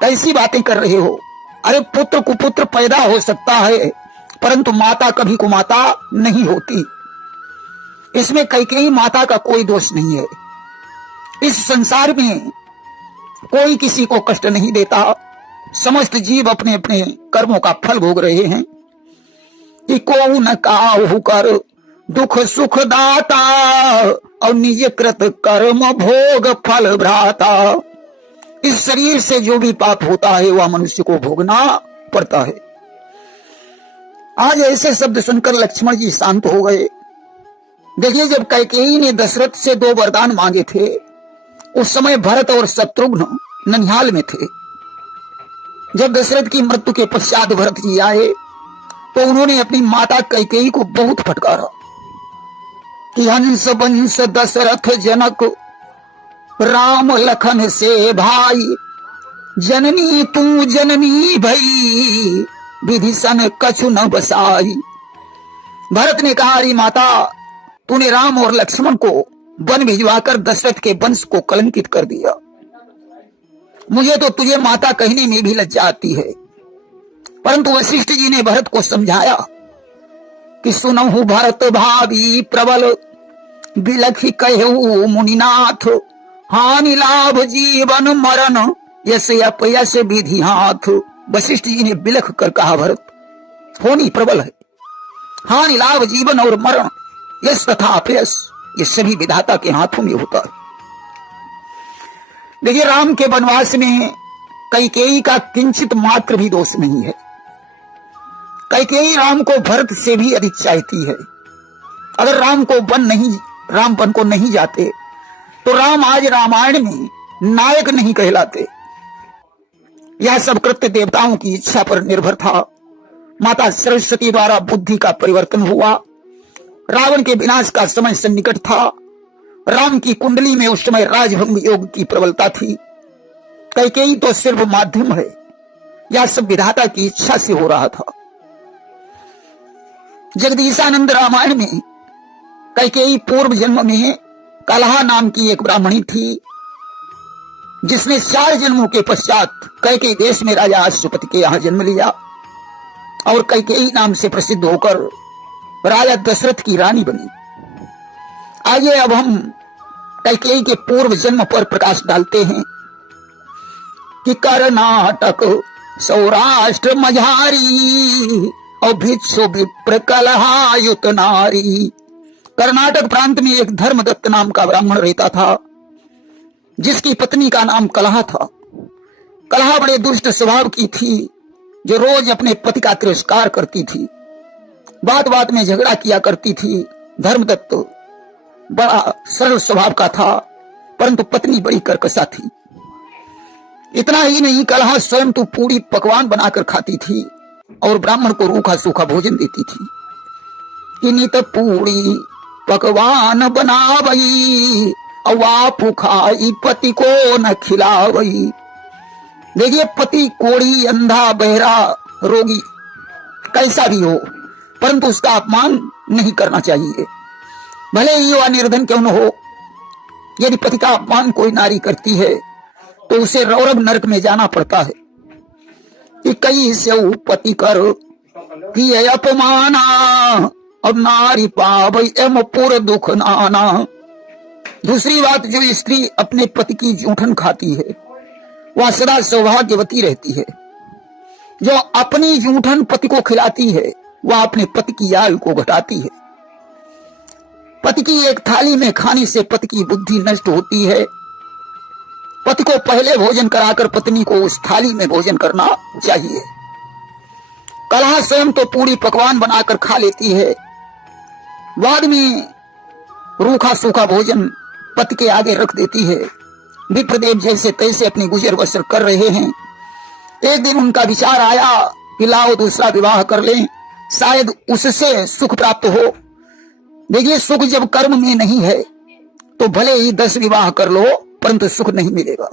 कैसी बातें कर रहे हो, अरे पुत्र कुपुत्र पैदा हो सकता है परंतु माता कभी कुमाता नहीं होती। इसमें कैकेयी माता का कोई दोष नहीं है। इस संसार में कोई किसी को कष्ट नहीं देता, समस्त जीव अपने अपने कर्मों का फल भोग रहे हैं। कि को न काहू कर दुख सुख दाता और निज कृत कर्म भोग फल भ्राता। इस शरीर से जो भी पाप होता है वह मनुष्य को भोगना पड़ता है। आज ऐसे शब्द सुनकर लक्ष्मण जी शांत हो गए। देखिए जब कैकेयी ने दशरथ से 2 वरदान मांगे थे, उस समय भरत और शत्रुघ्न ननिहाल में थे। जब दशरथ की मृत्यु के पश्चात भरत जी आए तो उन्होंने अपनी माता कैकेयी को बहुत फटकारा कि हंस वंश दशरथ जनक राम लखन से भाई, जननी तू जननी भई विधि सन कछु न बसाई। भरत ने कहा अरे माता तूने राम और लक्ष्मण को वन भिजवाकर दशरथ के वंश को कलंकित कर दिया। मुझे तो तुझे माता कहने में भी लज्जा आती है। परंतु वशिष्ठ जी ने भरत को समझाया कि सुनहु भरत भावी प्रबल बिलखि कहु मुनिनाथ, हानि लाभ जीवन मरण यश अपयश विधि हाथ। वशिष्ठ जी ने बिलख कर कहा भरत होनी प्रबल है, हानि लाभ जीवन और मरण, यश तथा अपयश ये सभी विधाता के हाथों में होता है। देखिए, राम के वनवास में कैकेयी का किंचित मात्र भी दोष नहीं है। कैकेयी राम को भरत से भी अधिक चाहती है। अगर राम वन को नहीं जाते तो राम आज रामायण में नायक नहीं कहलाते। यह सब कृत्य देवताओं की इच्छा पर निर्भर था। माता सरस्वती द्वारा बुद्धि का परिवर्तन हुआ। रावण के विनाश का समय सन्निकट था। राम की कुंडली में उस समय राजभंग योग की प्रबलता थी। कैकेयी तो सिर्फ माध्यम है। यह सब विधाता की इच्छा से हो रहा था। जगदीशानंद रामायण में कैकेयी पूर्व जन्म में कलहा नाम की एक ब्राह्मणी थी, जिसने 4 जन्मों के पश्चात कैकेयी देश में राजा अश्वपति के यहां जन्म लिया और कैकेयी नाम से प्रसिद्ध होकर राजा दशरथ की रानी बनी। आइए अब हम कैकेयी के पूर्व जन्म पर प्रकाश डालते हैं कि कर्नाटक सौराष्ट्र मझारी और भिक्षु विप्र कलहायुत नारी। कर्नाटक प्रांत में एक धर्मदत्त नाम का ब्राह्मण रहता था, जिसकी पत्नी का नाम कलहा था। कलहा बड़े दुष्ट स्वभाव की थी, जो रोज अपने पति का तिरस्कार करती थी, बात बात में झगड़ा किया करती थी। धर्मदत्त बड़ा सरल स्वभाव का था, परंतु पत्नी बड़ी कर्कशा थी। इतना ही नहीं, कलहा स्वयं तो पूरी पकवान बनाकर खाती थी और ब्राह्मण को रूखा सूखा भोजन देती थी। कि नित पूरी पकवान बनावई अवा खाई पति को न खिलावई। देखिए, पति कोढ़ी, अंधा, बहरा, रोगी कैसा भी हो, परंतु उसका अपमान नहीं करना चाहिए, भले ही वह निर्धन क्यों न हो। यदि पति का अपमान कोई नारी करती है तो उसे रौरव नरक में जाना पड़ता है। कि कई से पति कर कि अपमाना और नारी पावई एम पुर दुख नाना। दूसरी बात, जो स्त्री अपने पति की जूठन खाती है वह सदा सौभाग्यवती रहती है। जो अपनी जूठन पति को खिलाती है वह अपने पति की आयु को घटाती है। पति की एक थाली में खाने से पति की बुद्धि नष्ट होती है। पति को पहले भोजन कराकर पत्नी को उस थाली में भोजन करना चाहिए। कलहा स्वयं तो पूरी पकवान बनाकर खा लेती है, बाद में रूखा सूखा भोजन पति के आगे रख देती है। विप्रदेव जैसे तैसे अपनी गुजर बसर कर रहे हैं। एक दिन उनका विचार आया कि लाओ दूसरा विवाह कर लें, शायद उससे सुख प्राप्त हो। देखिए, सुख जब कर्म में नहीं है तो भले ही 10 विवाह कर लो, परंतु सुख नहीं मिलेगा।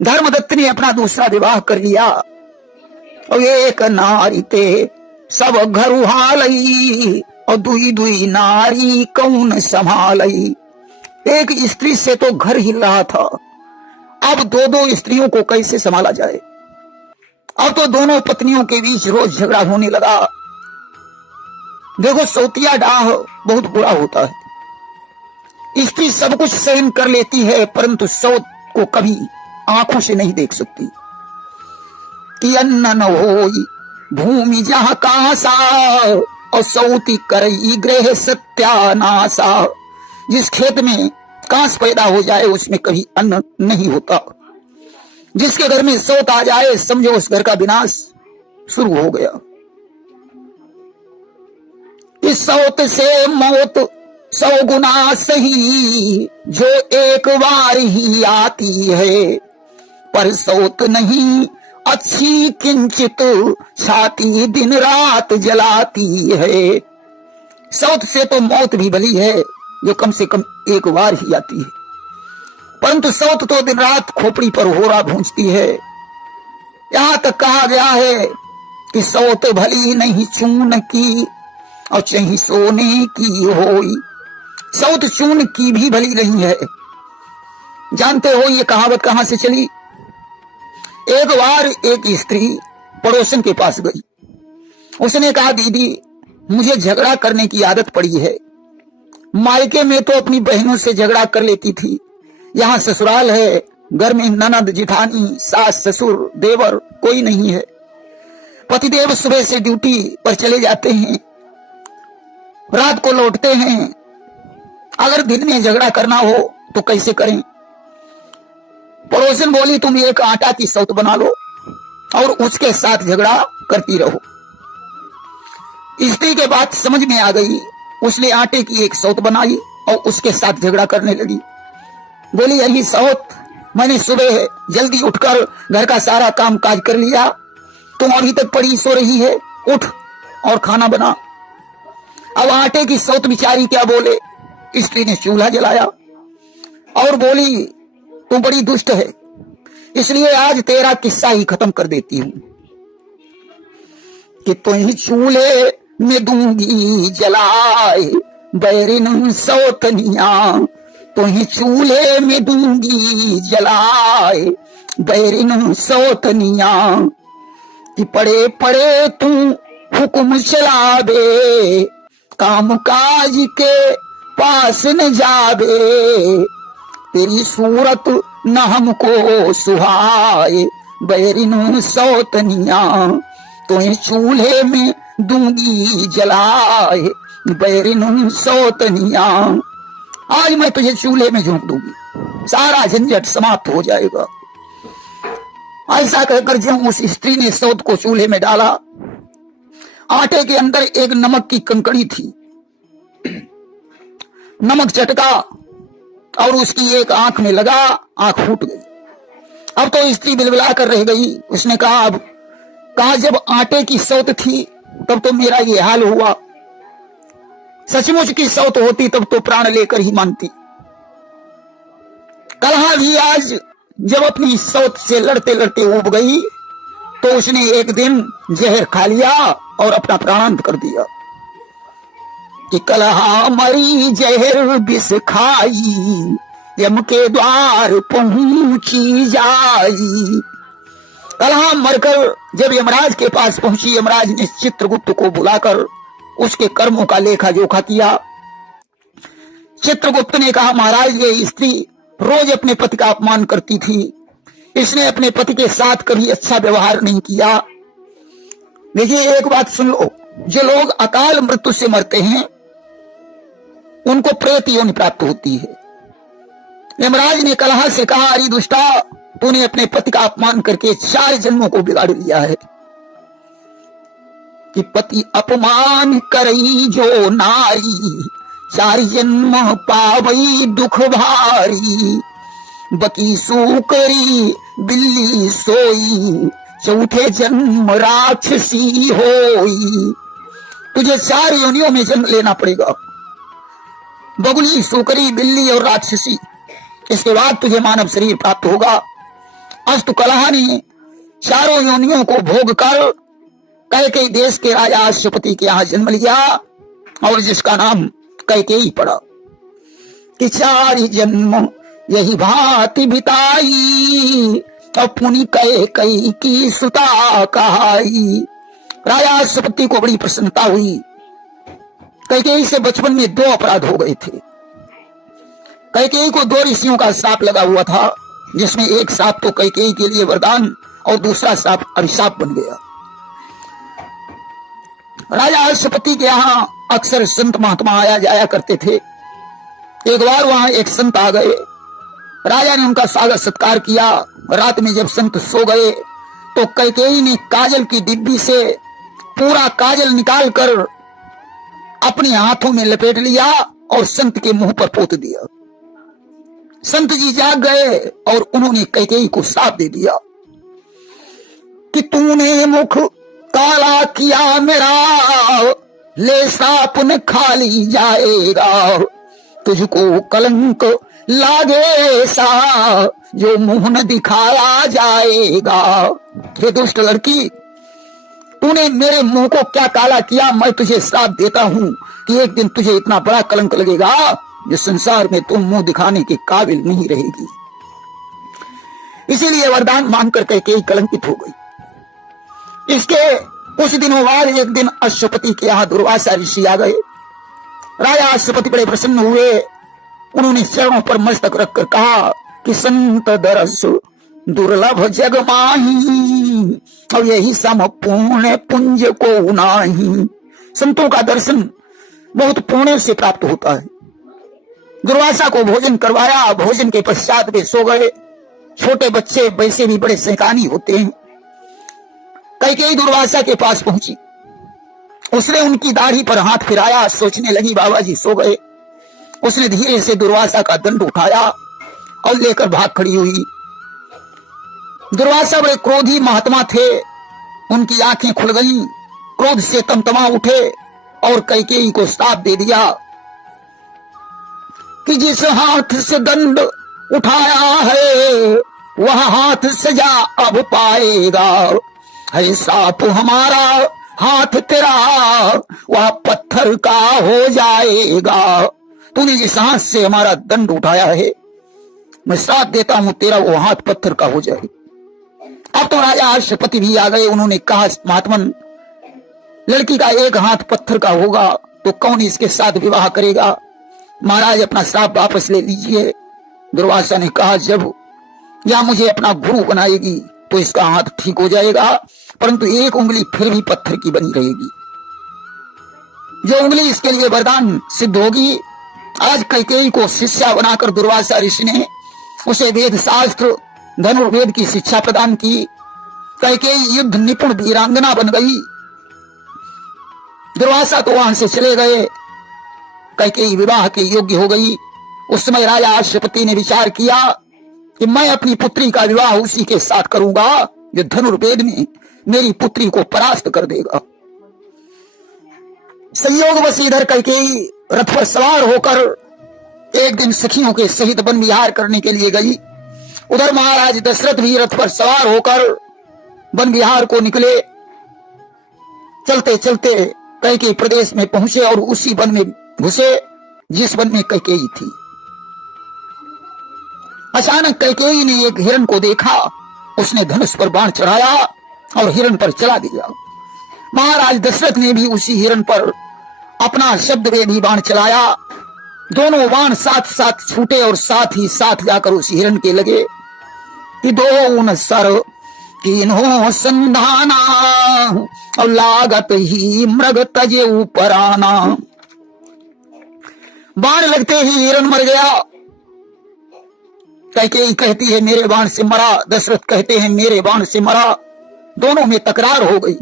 धर्मदत्त ने अपना दूसरा विवाह कर लिया और एक नारी ते सब घर उहालई और दुई दुई नारी कौन संभालई। एक स्त्री से तो घर हिल रहा था, अब 2-2 स्त्रियों को कैसे संभाला जाए। अब तो दोनों पत्नियों के बीच रोज झगड़ा होने लगा। देखो, सौतिया डाह बहुत बुरा होता है। स्त्री सब कुछ सहन कर लेती है, परंतु सौत को कभी आंखों से नहीं देख सकती। कि अन्न न होई भूमि जहां कासा और सौती करई गृह सत्यानाशा। जिस खेत में कांस पैदा हो जाए उसमें कभी अन्न नहीं होता। जिसके घर में सौत आ जाए समझो उस घर का विनाश शुरू हो गया। इस सौत से मौत 100 गुना सही, जो एक बार ही आती है, पर सौत नहीं अच्छी किंचित छाती दिन रात जलाती है। सौत से तो मौत भी भली है, जो कम से कम एक बार ही आती है, परंतु सौत तो दिन रात खोपड़ी पर होरा भूंजती है। यहां तक कहा गया है कि सौत भली नहीं चून की और चाहे सोने की होई। सौत चून की भी भली नहीं है। जानते हो ये कहावत कहां से चली? एक बार एक स्त्री पड़ोसन के पास गई। उसने कहा, दीदी मुझे झगड़ा करने की आदत पड़ी है। मायके में तो अपनी बहनों से झगड़ा कर लेती थी, यहाँ ससुराल है, घर में ननद जिठानी सास ससुर देवर कोई नहीं है। पतिदेव सुबह से ड्यूटी पर चले जाते हैं, रात को लौटते हैं। अगर दिन में झगड़ा करना हो तो कैसे करें? पड़ोसन बोली तुम एक आटा की सौत बना लो और उसके साथ झगड़ा करती रहो। स्त्री के बात समझ में आ गई, उसने आटे की एक सौत बनाई और उसके साथ झगड़ा करने लगी। बोली अली सौत, मैंने सुबह जल्दी उठकर घर का सारा काम काज कर लिया, तुम अभी तक पड़ी सो रही है, उठ और खाना बना। अब आटे की सौत बिचारी क्या बोले। स्त्री ने चूल्हा जलाया और बोली तू बड़ी दुष्ट है, इसलिए आज तेरा किस्सा ही खत्म कर देती हूं कि तुम चूल्हे में दूंगी जलाए बैरिन सौतनिया, तुम चूल्हे में दूंगी जलाए बैरिन सौतनिया, कि पड़े पड़े तू हुक्म चलावे काम काज के पास न जावे, तेरी सूरत न हमको सुहाए बैरिन सौतनिया, तुझे चूल्हे में दूंगी जलाए बैरिन सौतनिया। आज मैं तुझे चूल्हे में झोंक दूंगी, सारा झंझट समाप्त हो जाएगा। ऐसा कहकर जब उस स्त्री ने सौत को चूल्हे में डाला, आटे के अंदर एक नमक की कंकड़ी थी। नमक चटका और उसकी एक आंख में लगा, आंख फूट गई। अब तो स्त्री बिलबिला कर रह गई। उसने कहा अब कहा जब आटे की सौत थी तब तो मेरा ये हाल हुआ, सचमुच की सौत होती तब तो प्राण लेकर ही मानती। कलहा भी आज जब अपनी सौत से लड़ते लड़ते उब गई तो उसने एक दिन जहर खा लिया और अपना प्राणांत कर दिया। कि कलहा मरी जहर विष खाई, यम के द्वार पहुंची जाई। कलहा मरकर जब यमराज के पास पहुंची, यमराज ने चित्रगुप्त को बुलाकर उसके कर्मों का लेखा जोखा किया। चित्रगुप्त ने कहा महाराज ये स्त्री रोज अपने पति का अपमान करती थी, इसने अपने पति के साथ कभी अच्छा व्यवहार नहीं किया। देखिए एक बात सुन लो, जो लोग अकाल मृत्यु से मरते हैं उनको प्रेत योनि प्राप्त होती है। यमराज ने कलहा से कहा अरे दुष्टा, तूने अपने पति का अपमान करके 4 जन्मों को बिगाड़ लिया है। कि पति अपमान करई जो नारी, 4 जन्म पावई दुख भारी, बकी सूकरी बिल्ली सोई, 4ठे जन्म राक्षसी होई। तुझे 4 योनियों में जन्म लेना पड़ेगा, बगुली, सूकरी, बिल्ली और राक्षसी। इसके बाद तुझे मानव शरीर प्राप्त होगा। अस्तु कलहा ने 4 योनियों को भोग कर कैकेयी देश के राजा अश्वपति के यहाँ जन्म लिया और जिसका नाम कैकेयी पड़ा। कि 4 जन्म यही भांति बिताई, अपनी कैकेयी की सुता कहाई। राजा अश्वपति को बड़ी प्रसन्नता हुई। कैकेयी से बचपन में 2 अपराध हो गए थे। कैकेयी को 2 ऋषियों का श्राप लगा हुआ था, जिसमें एक श्राप तो कैकेयी के लिए वरदान और दूसरा श्राप अभिशाप बन गया। राजा अश्वपति के यहाँ अक्सर संत महात्मा आया जाया करते थे। एक बार वहां एक संत आ गए, राजा ने उनका स्वागत सत्कार किया। रात में जब संत सो गए तो कैकेयी ने काजल की डिब्बी से पूरा काजल निकालकर अपने हाथों में लपेट लिया और संत के मुंह पर पोत दिया। संत जी जाग गए और उन्होंने कैकेयी को श्राप दे दिया कि तूने मुख काला किया मेरा, ले श्राप न खाली जाएगा, तुझको कलंक लागे सा, जो मुंह न दिखाया जाएगा। हे दुष्ट लड़की, तूने मेरे मुंह को क्या काला किया। मैं तुझे श्राप देता हूं कि एक दिन तुझे इतना बड़ा कलंक लगेगा जो संसार में तुम मुंह दिखाने के काबिल नहीं रहेगी। इसीलिए वरदान मांगकर कैकेयी कलंकित हो गई। इसके कुछ दिनों बाद एक दिन अश्वपति के यहाँ दुर्वासा ऋषि आ गए। राजा अश्वपति बड़े प्रसन्न हुए। उन्होंने चरणों पर मस्तक रखकर कहा कि संत दरस दुर्लभ जग माही, और यही सम पुण्य पुंज को नाही। संतों का दर्शन बहुत पुण्य से प्राप्त होता है। दुर्वासा को भोजन करवाया। भोजन के पश्चात वे सो गए। छोटे बच्चे वैसे भी बड़े शैतानी होते हैं। कैकेयी दुर्वासा के पास पहुंची। उसने उनकी दाढ़ी पर हाथ फिराया। सोचने लगी बाबा जी सो गए। उसने धीरे से दुर्वासा का दंड उठाया और लेकर भाग खड़ी हुई। दुर्वासा बड़े क्रोधी महात्मा थे। उनकी आंखें खुल गईं, क्रोध से तमतमा उठे और कैकेयी को श्राप दे दिया कि जिस हाथ से दंड उठाया है वह हाथ सजा अब पाएगा। है श्राप हमारा, हाथ तेरा वह पत्थर का हो जाएगा। तूने जिस हाथ से हमारा दंड उठाया है, मैं श्राप देता हूं तेरा वो हाथ पत्थर का हो जाए। अब तो राजा अश्वपति भी आ गए। उन्होंने कहा महात्मन, लड़की का एक हाथ पत्थर का होगा तो कौन इसके साथ विवाह करेगा? महाराज अपना श्राप वापस ले लीजिए। दुर्वासा ने कहा जब या मुझे अपना गुरु बनाएगी तो इसका हाथ ठीक हो जाएगा, परंतु एक उंगली फिर भी पत्थर की बनी रहेगी। जो उंगली इसके लिए वरदान सिद्ध होगी। आज कैकेयी को शिष्या बनाकर दुर्वासा ऋषि ने उसे वेद शास्त्र धनुर्वेद की शिक्षा प्रदान की। कैकेयी युद्ध निपुण वीरांगना बन गई। दुर्वासा तो वहां से चले गए। कैकेयी विवाह के योग्य हो गई। उस समय राजा अश्वपति ने विचार किया कि मैं अपनी पुत्री का विवाह उसी के साथ करूंगा जो धनुर्वेद में मेरी पुत्री को परास्त कर देगा। संयोगवश इधर कैकेयी रथ पर सवार होकर एक दिन सखियों के सहित वन विहार करने के लिए गई। उधर महाराज दशरथ भी रथ पर सवार होकर वन विहार को निकले। चलते चलते कैकेयी प्रदेश में पहुंचे और उसी वन में घुसे जिस वन में कैकेयी थी। अचानक कैकेयी ने एक हिरण को देखा। उसने धनुष पर बाण चढ़ाया और हिरण पर चला दिया। महाराज दशरथ ने भी उसी हिरण पर अपना शब्दवेदी बाण चलाया। दोनों बाण साथ साथ छूटे और साथ ही साथ जाकर उस हिरण के लगे कि दोन सर किन्हों संधाना और लागत ही मृग तजे ऊपर आना। बाण लगते ही हिरण मर गया। कैकेयी कहती है मेरे बाण से मरा, दशरथ कहते हैं मेरे बाण से मरा। दोनों में तकरार हो गई।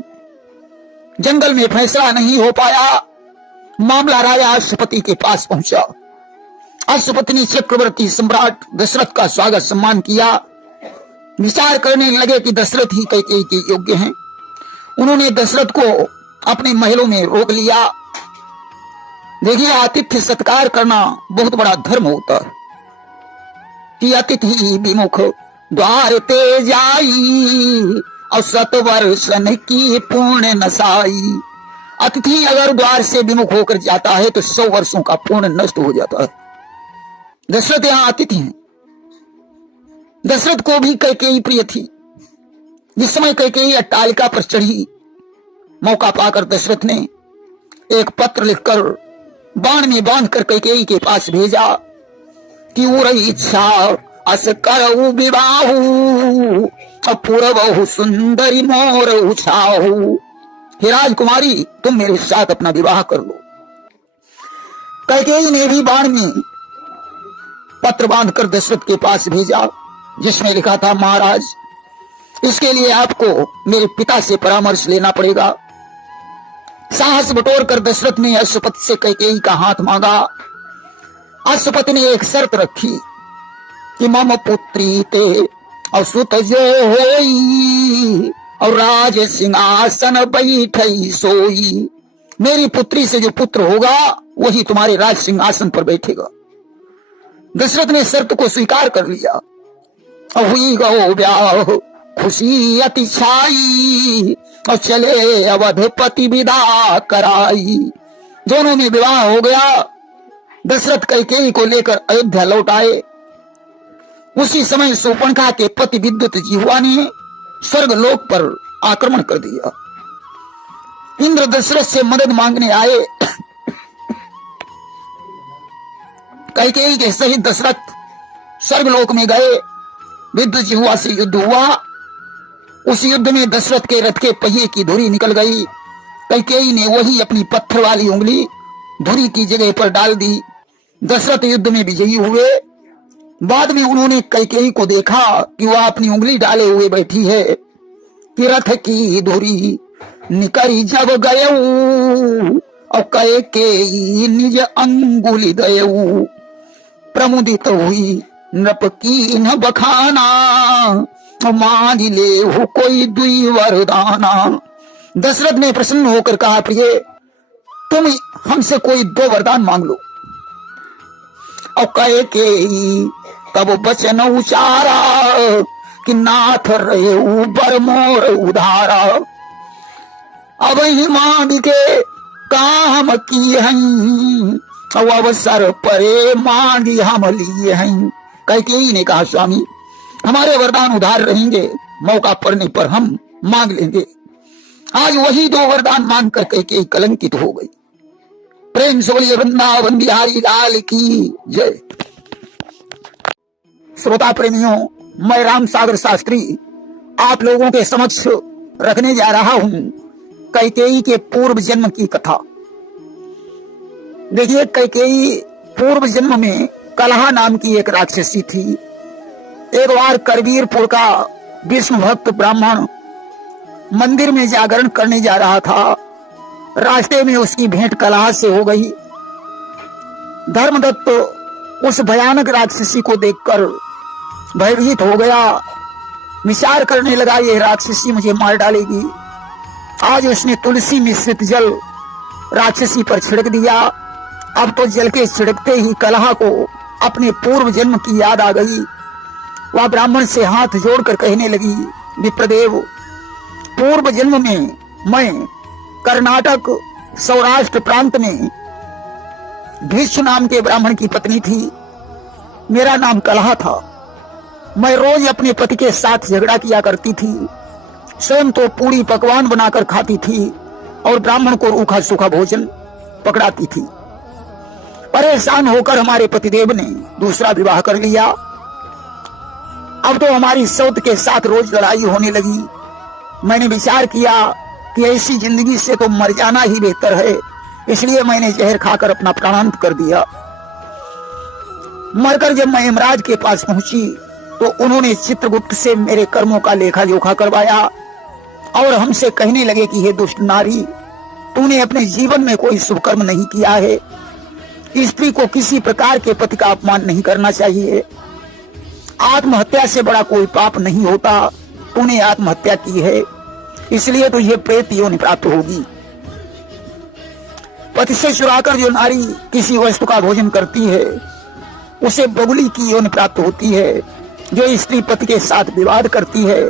जंगल में फैसला नहीं हो पाया। मामला राजा अश्वपति के पास पहुंचा। अश्वपति ने चक्रवर्ती सम्राट दशरथ का स्वागत सम्मान किया। विचार करने लगे कि दशरथ ही कैकेयी के योग्य हैं। उन्होंने दशरथ को अपने महलों में रोक लिया। देखिए, आतिथ्य सत्कार करना बहुत बड़ा धर्म होता है कि अतिथि विमुख द्वार ते जाई और सतवर्षन की पूर्ण नसाई। अतिथि अगर द्वार से विमुख होकर जाता है तो 100 वर्षों का पूर्ण नष्ट हो जाता है। दशरथ यहां अतिथि हैं। दशरथ को भी कैकेयी प्रिय थी। जिस समय कैकेयी अट्टालिका पर चढ़ी, मौका पाकर दशरथ ने एक पत्र लिखकर बाण में बांधकर कैकेयी के पास भेजा कि उरई इच्छा अस करऊ विवाहु अपूर्वहु सुंदरी मोर उछाहु। हे राजकुमारी, तुम मेरे साथ अपना विवाह कर लो। कैकेयी ने भी बाण में पत्र बांधकर दशरथ के पास भेजा जिसमें लिखा था महाराज, इसके लिए आपको मेरे पिता से परामर्श लेना पड़ेगा। साहस बटोरकर दशरथ ने अश्वपति से कैकेयी का हाथ मांगा। अश्वपति ने एक शर्त रखी कि मम पुत्री ते और सुत जो होई और राज सिंहासन बैठई सोई। मेरी पुत्री से जो पुत्र होगा वही तुम्हारे राज सिंहासन पर बैठेगा। दशरथ ने शर्त को स्वीकार कर लिया और हुई गो ब्याह, खुशी अति छाई और चले अवधपति विदा कराई। दोनों में विवाह हो गया। दशरथ कैकेयी को लेकर अयोध्या लौट आए। उसी समय शूर्पणखा के पति विद्युत जिह्वा ने स्वर्ग लोक पर आक्रमण कर दिया। इंद्र दशरथ से मदद मांगने आए। कैकेयी के सहित दशरथ स्वर्गलोक में गए। विद्युत जिह्वा से युद्ध हुआ। उस युद्ध में दशरथ के रथ के पहिए की धुरी निकल गई। कैकेयी ने वही अपनी पत्थर वाली उंगली धुरी की जगह पर डाल दी। दशरथ युद्ध में विजयी हुए। बाद में उन्होंने कैकेयी को देखा कि वह अपनी उंगली डाले हुए बैठी है कि रथ की धुरी निकरी जब गयऊ और कैकेयी निज अंगुली दयऊ प्रमुदित हुई नृप की न बखाना मांग ले हो कोई दुई वरदाना। दशरथ ने प्रसन्न होकर कहा, प्रिय तुम हमसे कोई 2 वरदान मांग लो। और कैकेयी तब बचन उचारा कि नाथ रहे बर मोर उधारा। अब ही मांग के काम की हैं और अवसर परे मांगी हम लिए हैं। कैकेयी ने कहा, स्वामी हमारे वरदान उधार रहेंगे, मौका पड़ने पर हम मांग लेंगे। आज वही 2 वरदान मांग कर कैकेयी कलंकित हो गई। प्रेम से बोलिए वृंदावन बिहारी लाल की जय। श्रोता प्रेमियों, मैं राम सागर शास्त्री आप लोगों के समक्ष रखने जा रहा हूं कैकेयी के पूर्व जन्म की कथा। देखिए, कैकेयी पूर्व जन्म में कलहा नाम की एक राक्षसी थी। एक बार करवीरपुर का विष्णु भक्त ब्राह्मण मंदिर में जागरण करने जा रहा था। रास्ते में उसकी भेंट कलहा से हो गई। धर्मदत्त उस भयानक राक्षसी को देखकर भयभीत हो गया। विचार करने लगा, ये राक्षसी मुझे मार डालेगी। आज उसने तुलसी मिश्रित जल राक्षसी पर छिड़क दिया। अब तो जल के छिड़कते ही कलहा को अपने पूर्व जन्म की याद आ गई। वह ब्राह्मण से हाथ जोड़कर कहने लगी, विप्रदेव, पूर्व जन्म में मैं कर्नाटक सौराष्ट्र प्रांत में भीष्म नाम के ब्राह्मण की पत्नी थी। मेरा नाम कलहा था। मैं रोज अपने पति के साथ झगड़ा किया करती थी। स्वयं तो पूरी पकवान बनाकर खाती थी और ब्राह्मण को रूखा सूखा भोजन पकड़ाती थी। परेशान होकर हमारे पतिदेव ने दूसरा विवाह कर लिया। अब तो हमारी सौत के साथ रोज लड़ाई होने लगी। मैंने विचार किया कि ऐसी जिंदगी से तो मर जाना ही बेहतर है, इसलिए मैंने जहर खाकर अपना प्राणांत कर दिया। मरकर जब मैं यमराज के पास पहुंची तो उन्होंने चित्रगुप्त से मेरे कर्मों का लेखा जोखा करवाया और हमसे कहने लगे कि हे दुष्ट नारी, तूने अपने जीवन में कोई शुभ कर्म नहीं किया है। स्त्री को किसी प्रकार के पति का अपमान नहीं करना चाहिए। आत्महत्या से बड़ा कोई पाप नहीं होता। तूने आत्महत्या की है, इसलिए तो ये प्रेत योनि प्राप्त होगी। पति से चुराकर जो नारी किसी वस्तु का भोजन करती है उसे बगुली की योनि प्राप्त होती है। जो स्त्री पति के साथ विवाद करती है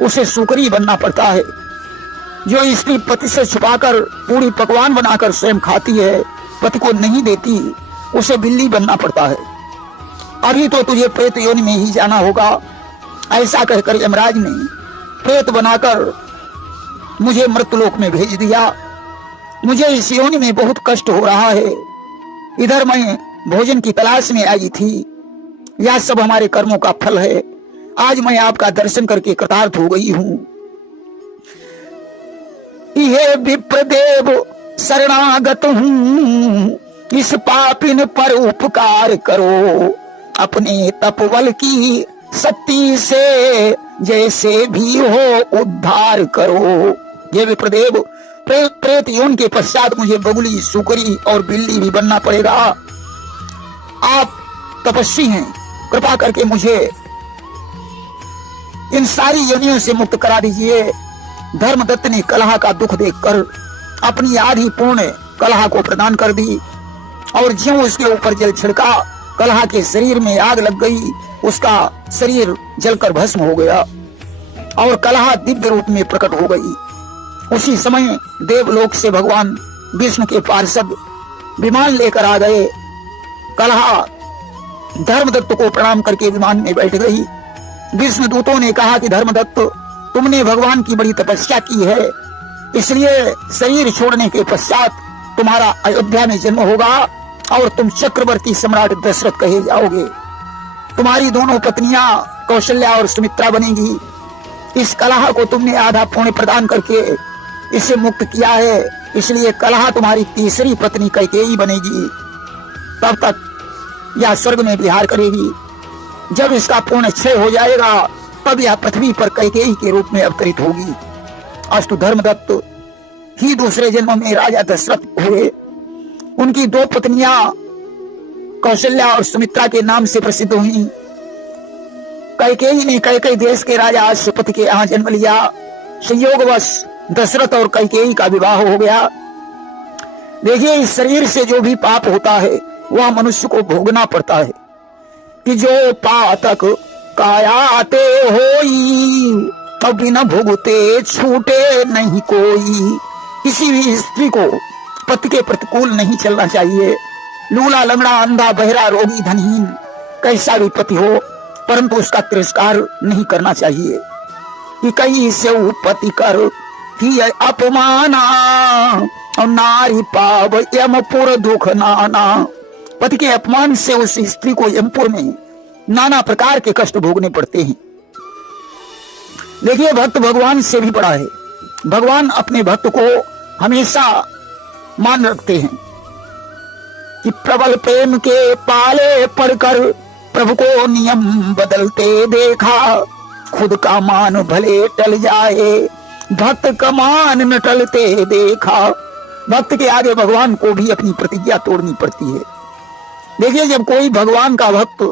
उसे सुकरी बनना पड़ता है। जो स्त्री पति से छुपाकर पूरी पकवान बनाकर स्वयं खाती है, पति को नहीं देती, उसे बिल्ली बनना पड़ता है। अभी तो तुझे प्रेत योनि में ही जाना होगा। ऐसा कहकर यमराज ने प्रेत बनाकर मुझे मृतलोक में भेज दिया। मुझे इस योनि में बहुत कष्ट हो रहा है। इधर मैं भोजन की तलाश में आई थी। यह सब हमारे कर्मों का फल है। आज मैं आपका दर्शन करके कृतार्थ हो गई हूं। ये विप्रदेव शरणागत हूं, इस पापिन पर उपकार करो। अपने तपबल की शक्ति से जैसे भी हो उद्धार करो। ये विप्रदेव, प्रेत योनि के पश्चात मुझे बगुली, सुकरी और बिल्ली भी बनना पड़ेगा। आप तपस्वी हैं, कृपा करके मुझे इन सारी योनियों से मुक्त करा दीजिए। धर्मदत्त ने कलहा का दुख देखकर अपनी आधी पूर्ण कलहा को प्रदान कर दी और ज्यों उसके ऊपर जल छिड़का, कलहा के शरीर में आग लग गई। उसका शरीर जलकर भस्म हो गया और कलहा दिव्य रूप में प्रकट हो गई। उसी समय देवलोक से भगवान विष्णु के पार्षद विमान लेकर आ गए। कलहा धर्मदत्त को प्रणाम करके विमान में बैठ गई। विष्णु दूतों ने कहा कि धर्मदत्त, तुमने भगवान की बड़ी तपस्या की है, इसलिए शरीर छोड़ने के पश्चात तुम्हारा अयोध्या में जन्म होगा और तुम चक्रवर्ती सम्राट दशरथ कहे जाओगे। तुम्हारी दोनों पत्नियां कौशल्या और सुमित्रा बनेगी। इस कलहा को तुमने आधा पुण्य प्रदान करके इसे मुक्त किया है, इसलिए कलहा तुम्हारी तीसरी पत्नी कैकेयी बनेगी। तब तक या स्वर्ग में विहार करेगी। जब इसका पूर्ण क्षय हो जाएगा तब यह पृथ्वी पर कैकेयी के रूप में अवतरित होगी। अस्तु धर्मदत्त ही दूसरे जन्म में राजा दशरथ हुए। उनकी दो पत्नियां कौशल्या और सुमित्रा के नाम से प्रसिद्ध हुई। कैकेयी ने कैकेयी देश के राजा अश्वपति के यहाँ जन्म लिया। संयोगवश दशरथ और कैकेयी का विवाह हो गया। देखिए, इस शरीर से जो भी पाप होता है वह मनुष्य को भोगना पड़ता है कि जो पातक कायाते होई कभी न भुगते छूटे नहीं कोई। किसी भी स्त्री को पति के प्रतिकूल नहीं चलना चाहिए। लूला लंगड़ा अंधा बहरा रोगी धनहीन कैसा भी पति हो, परंतु उसका तिरस्कार नहीं करना चाहिए कि कई से पति कर ही अपमाना और नारी पाव यमपुर दुख नाना। पति के अपमान से उस स्त्री को यमपुर में नाना प्रकार के कष्ट भोगने पड़ते हैं। देखिए, भक्त भगवान से भी बड़ा है। भगवान अपने भक्त को हमेशा मान रखते हैं कि प्रबल प्रेम के पाले पड़कर प्रभु को नियम बदलते देखा। खुद का मान भले टल जाए भक्त का मान न टलते देखा। भक्त के आगे भगवान को भी अपनी प्रतिज्ञा तोड़नी पड़ती है। देखिए, जब कोई भगवान का भक्त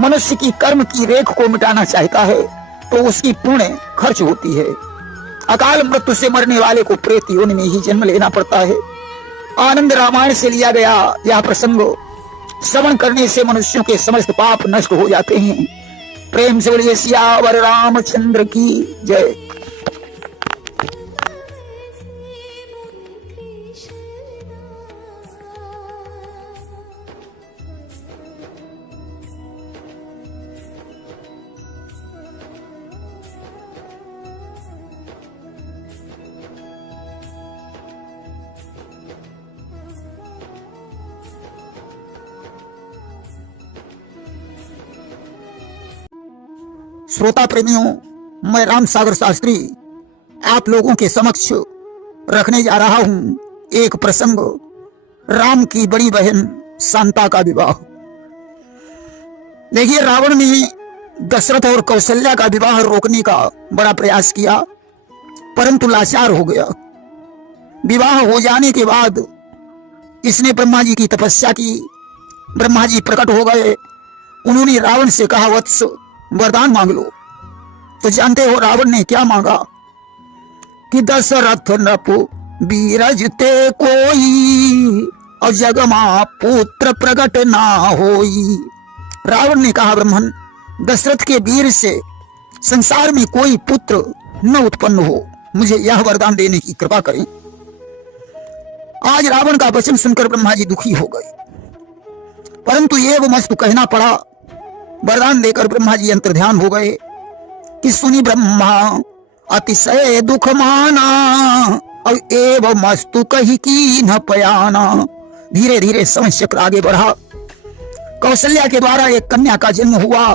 मनुष्य की कर्म की रेख को मिटाना चाहता है तो उसकी पुण्य खर्च होती है। अकाल मृत्यु से मरने वाले को प्रेत योनि में ही जन्म लेना पड़ता है। आनंद रामायण से लिया गया यह प्रसंग श्रवण करने से मनुष्यों के समस्त पाप नष्ट हो जाते हैं। प्रेम से बोलिए सियावर रामचंद्र की जय। श्रोता प्रेमियों, मैं राम सागर शास्त्री आप लोगों के समक्ष रखने जा रहा हूं एक प्रसंग, राम की बड़ी बहन शांता का विवाह। देखिए, रावण ने दशरथ और कौशल्या का विवाह रोकने का बड़ा प्रयास किया, परंतु लाचार हो गया। विवाह हो जाने के बाद इसने ब्रह्मा जी की तपस्या की। ब्रह्मा जी प्रकट हो गए। उन्होंने रावण से कहा, वत्स वरदान मांग लो। तो जानते हो रावण ने क्या मांगा कि दशरथ नृप बीरजते कोई और जगमा पुत्र प्रकट ना होई। रावण ने कहा, ब्रह्मन, दशरथ के वीर से संसार में कोई पुत्र न उत्पन्न हो, मुझे यह वरदान देने की कृपा करें। आज रावण का वचन सुनकर ब्रह्मा जी दुखी हो गए, परंतु ये वो मस्त कहना पड़ा। वरदान देकर ब्रह्मा जी अंतर्ध्यान हो गए कि सुनी ब्रह्मा अतिशय दुख माना और एव मस्तु कही की न पयाना। धीरे धीरे समय चक्र आगे बढ़ा। कौशल्या के द्वारा एक कन्या का जन्म हुआ।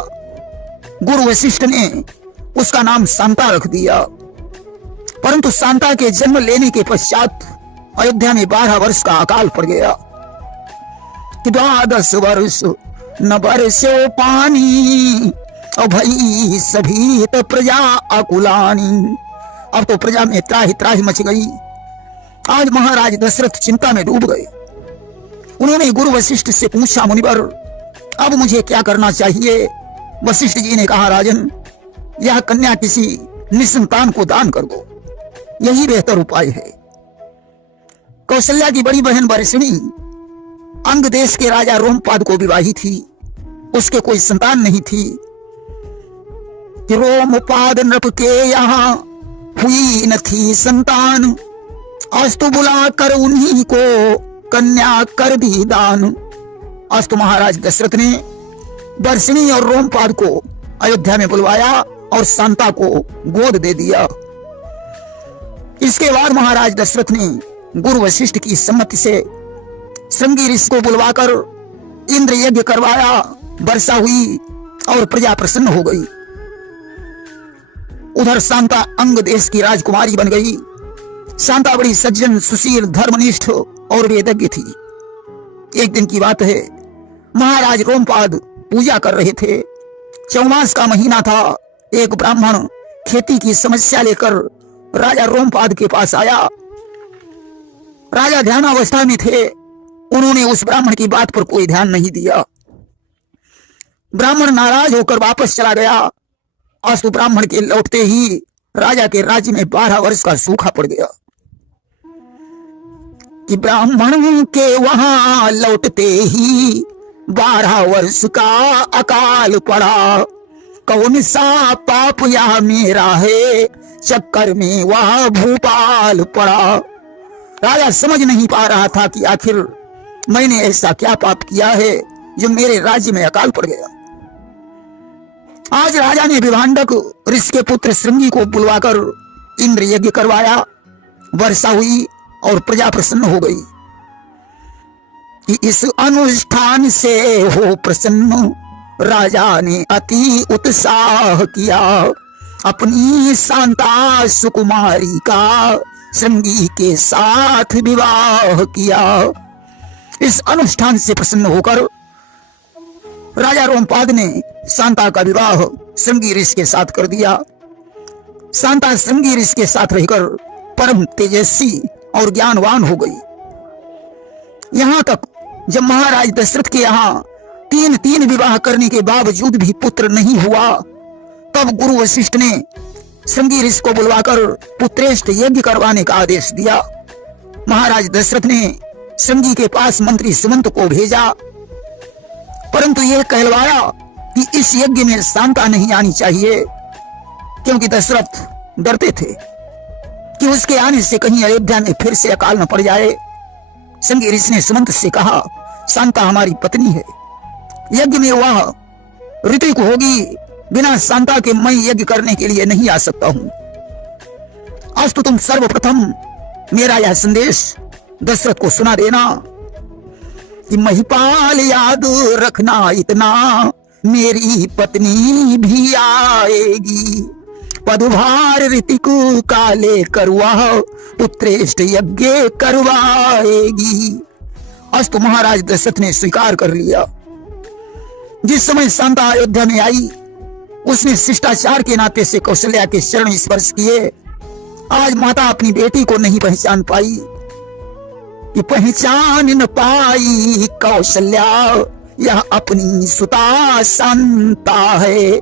गुरु वशिष्ठ ने उसका नाम शांता रख दिया। परंतु शांता के जन्म लेने के पश्चात अयोध्या में 12 वर्ष का अकाल पड़ गया कि 12 वर्ष न बरसे पानी और भई सभी तो प्रजा अकुलानी। अब तो प्रजा में त्राही त्राही मच गई। आज महाराज दशरथ चिंता में डूब गए। उन्होंने गुरु वशिष्ठ से पूछा, मुनिवर अब मुझे क्या करना चाहिए? वशिष्ठ जी ने कहा, राजन, यह कन्या किसी निसंतान को दान कर दो, यही बेहतर उपाय है। कौशल्या की बड़ी बहन वर्षिणी अंग देश के राजा रोमपाद को विवाही थी। उसके कोई संतान नहीं थी कि रोमपाद नृप के यहाँ हुई न थी संतान। आज तो बुला कर उन्हीं को कन्या कर दी दान। आज तो महाराज दशरथ ने वर्षिणी और रोमपाद को अयोध्या में बुलवाया और शांता को गोद दे दिया। इसके बाद महाराज दशरथ ने गुरु वशिष्ठ की सम्मति से श्रृंगी ऋषि को बुलवाकर इंद्र यज्ञ करवाया। वर्षा हुई और प्रजा प्रसन्न हो गई। उधर शांता अंग देश की राजकुमारी बन गई। शांता बड़ी सज्जन, सुशील, धर्मनिष्ठ और वेदज्ञ थी। एक दिन की बात है, महाराज रोमपाद पूजा कर रहे थे। चौमास का महीना था। एक ब्राह्मण खेती की समस्या लेकर राजा रोमपाद के पास आया। राजा ध्यानावस्था में थे। उन्होंने उस ब्राह्मण की बात पर कोई ध्यान नहीं दिया। ब्राह्मण नाराज होकर वापस चला गया। अस्तु ब्राह्मण के लौटते ही राजा के राज्य में 12 वर्ष का सूखा पड़ गया। कि ब्राह्मण के वहां लौटते ही 12 वर्ष का अकाल पड़ा। कौन सा पाप यह मेरा है, चक्कर में वह भोपाल पड़ा। राजा समझ नहीं पा रहा था कि आखिर मैंने ऐसा क्या पाप किया है जो मेरे राज्य में अकाल पड़ गया। आज राजा ने विभांडक ऋषि के पुत्र श्रृंगी को बुलवाकर इंद्र यज्ञ करवाया। वर्षा हुई और प्रजा प्रसन्न हो गई। कि इस अनुष्ठान से हो प्रसन्न, राजा ने अति उत्साह किया। अपनी शांता सुकुमारी का श्रृंगी के साथ विवाह किया। इस अनुष्ठान से प्रसन्न होकर राजा रोमपाद ने शांता का विवाह श्रृंगी ऋषि के साथ कर दिया। शांता श्रृंगी ऋषि के साथ रहकर परम तेजस्वी और ज्ञानवान हो गई। यहां तक जब महाराज दशरथ के यहाँ 3 विवाह करने के बावजूद भी पुत्र नहीं हुआ, तब गुरु वशिष्ठ ने श्रृंगी ऋषि को बुलवाकर पुत्रेष्ट यज्ञ करवाने का आदेश दिया। महाराज दशरथ ने श्रृंगी के पास मंत्री सुमंत को भेजा, परंतु यह कहलवाया कि इस यज्ञ में शांता नहीं आनी चाहिए, क्योंकि दशरथ डरते थे कि उसके आने से कहीं अयोध्या में फिर से अकाल न पड़ जाए। श्रृंगी ऋषि ने सुमंत से कहा, शांता हमारी पत्नी है, यज्ञ में वह ऋतिक होगी, बिना शांता के मैं यज्ञ करने के लिए नहीं आ सकता हूं। आज तो तुम सर्वप्रथम मेरा यह संदेश दशरथ को सुना देना कि महिपाल याद रखना इतना, मेरी पत्नी भी आएगी। पदभार ऋतिक का लेकर वह पुत्रेष्ट यज्ञ करवाएगी। अस्तु महाराज दशरथ ने स्वीकार कर लिया। जिस समय शांता अयोध्या में आई, उसने शिष्टाचार के नाते से कौशल्या के चरण स्पर्श किए। आज माता अपनी बेटी को नहीं पहचान पाई कि पहचान न पाई कौशल्या, यह अपनी सुता शांता है।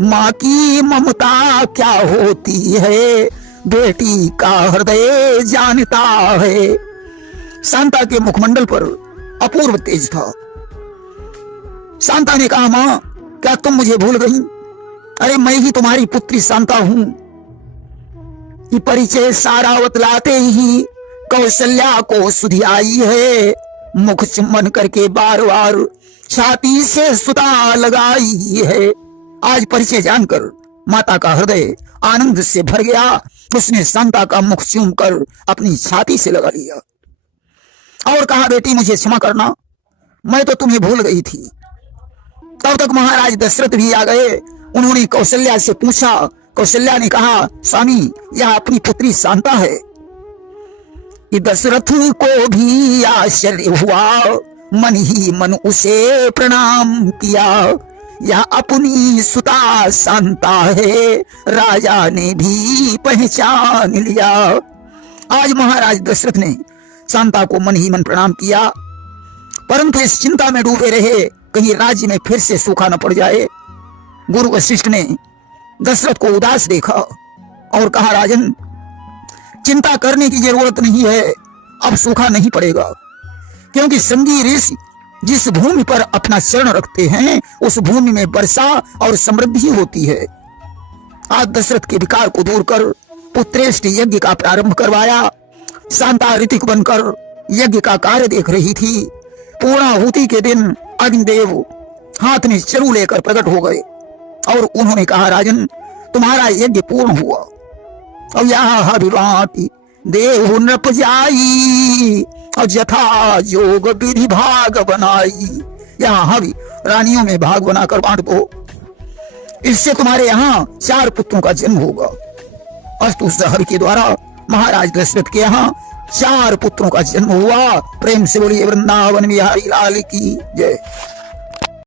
माँ की ममता क्या होती है, बेटी का हृदय जानता है। शांता के मुखमंडल पर अपूर्व तेज था। शांता ने कहा, मां क्या तुम मुझे भूल गई? अरे मैं ही तुम्हारी पुत्री शांता हूं। ये परिचय सारा बतलाते ही कौशल्या को सुधि आई है। मुख चुम्बन करके बार बार छाती से सुता लगाई है। आज परिचय जानकर माता का हृदय आनंद से भर गया। उसने शांता का मुख चूम कर अपनी छाती से लगा लिया और कहा, बेटी मुझे क्षमा करना, मैं तो तुम्हें भूल गई थी। तब तक महाराज दशरथ भी आ गए। उन्होंने कौशल्या से पूछा। कौशल्या ने कहा, स्वामी यह अपनी पुत्री शांता है। कि दशरथ को भी आश्चर्य हुआ, मन ही मन उसे प्रणाम किया। यह अपनी सुता शांता है, राजा ने भी पहचान लिया। आज महाराज दशरथ ने शांता को मन ही मन प्रणाम किया, परंतु इस चिंता में डूबे रहे कहीं राज्य में फिर से सूखा न पड़ जाए। गुरु वशिष्ठ ने दशरथ को उदास देखा और कहा, राजन चिंता करने की जरूरत नहीं है, अब सूखा नहीं पड़ेगा, क्योंकि श्रृंगी ऋषि जिस भूमि पर अपना चरण रखते हैं उस भूमि में वर्षा और समृद्धि होती है। आज दशरथ के विकार को दूर कर पुत्रेष्ट यज्ञ का प्रारंभ करवाया। शांता ऋतिक बनकर यज्ञ का कार्य देख रही थी। पूर्णाहुति के दिन अग्निदेव हाथ में चरु लेकर प्रकट हो गए और उन्होंने कहा, राजन तुम्हारा यज्ञ पूर्ण हुआ। और यहाँ विभाति देव नृप जाई और जथा योग विधि भाग बनाई। यहाँ हवि रानियों में भाग बनाकर बांट दो, इससे तुम्हारे यहाँ 4 पुत्रों का जन्म होगा। अस्तु उस हवि के द्वारा महाराज दशरथ के यहाँ 4 पुत्रों का जन्म हुआ। प्रेम से बोलिए वृंदावन बिहारी लाल की जय।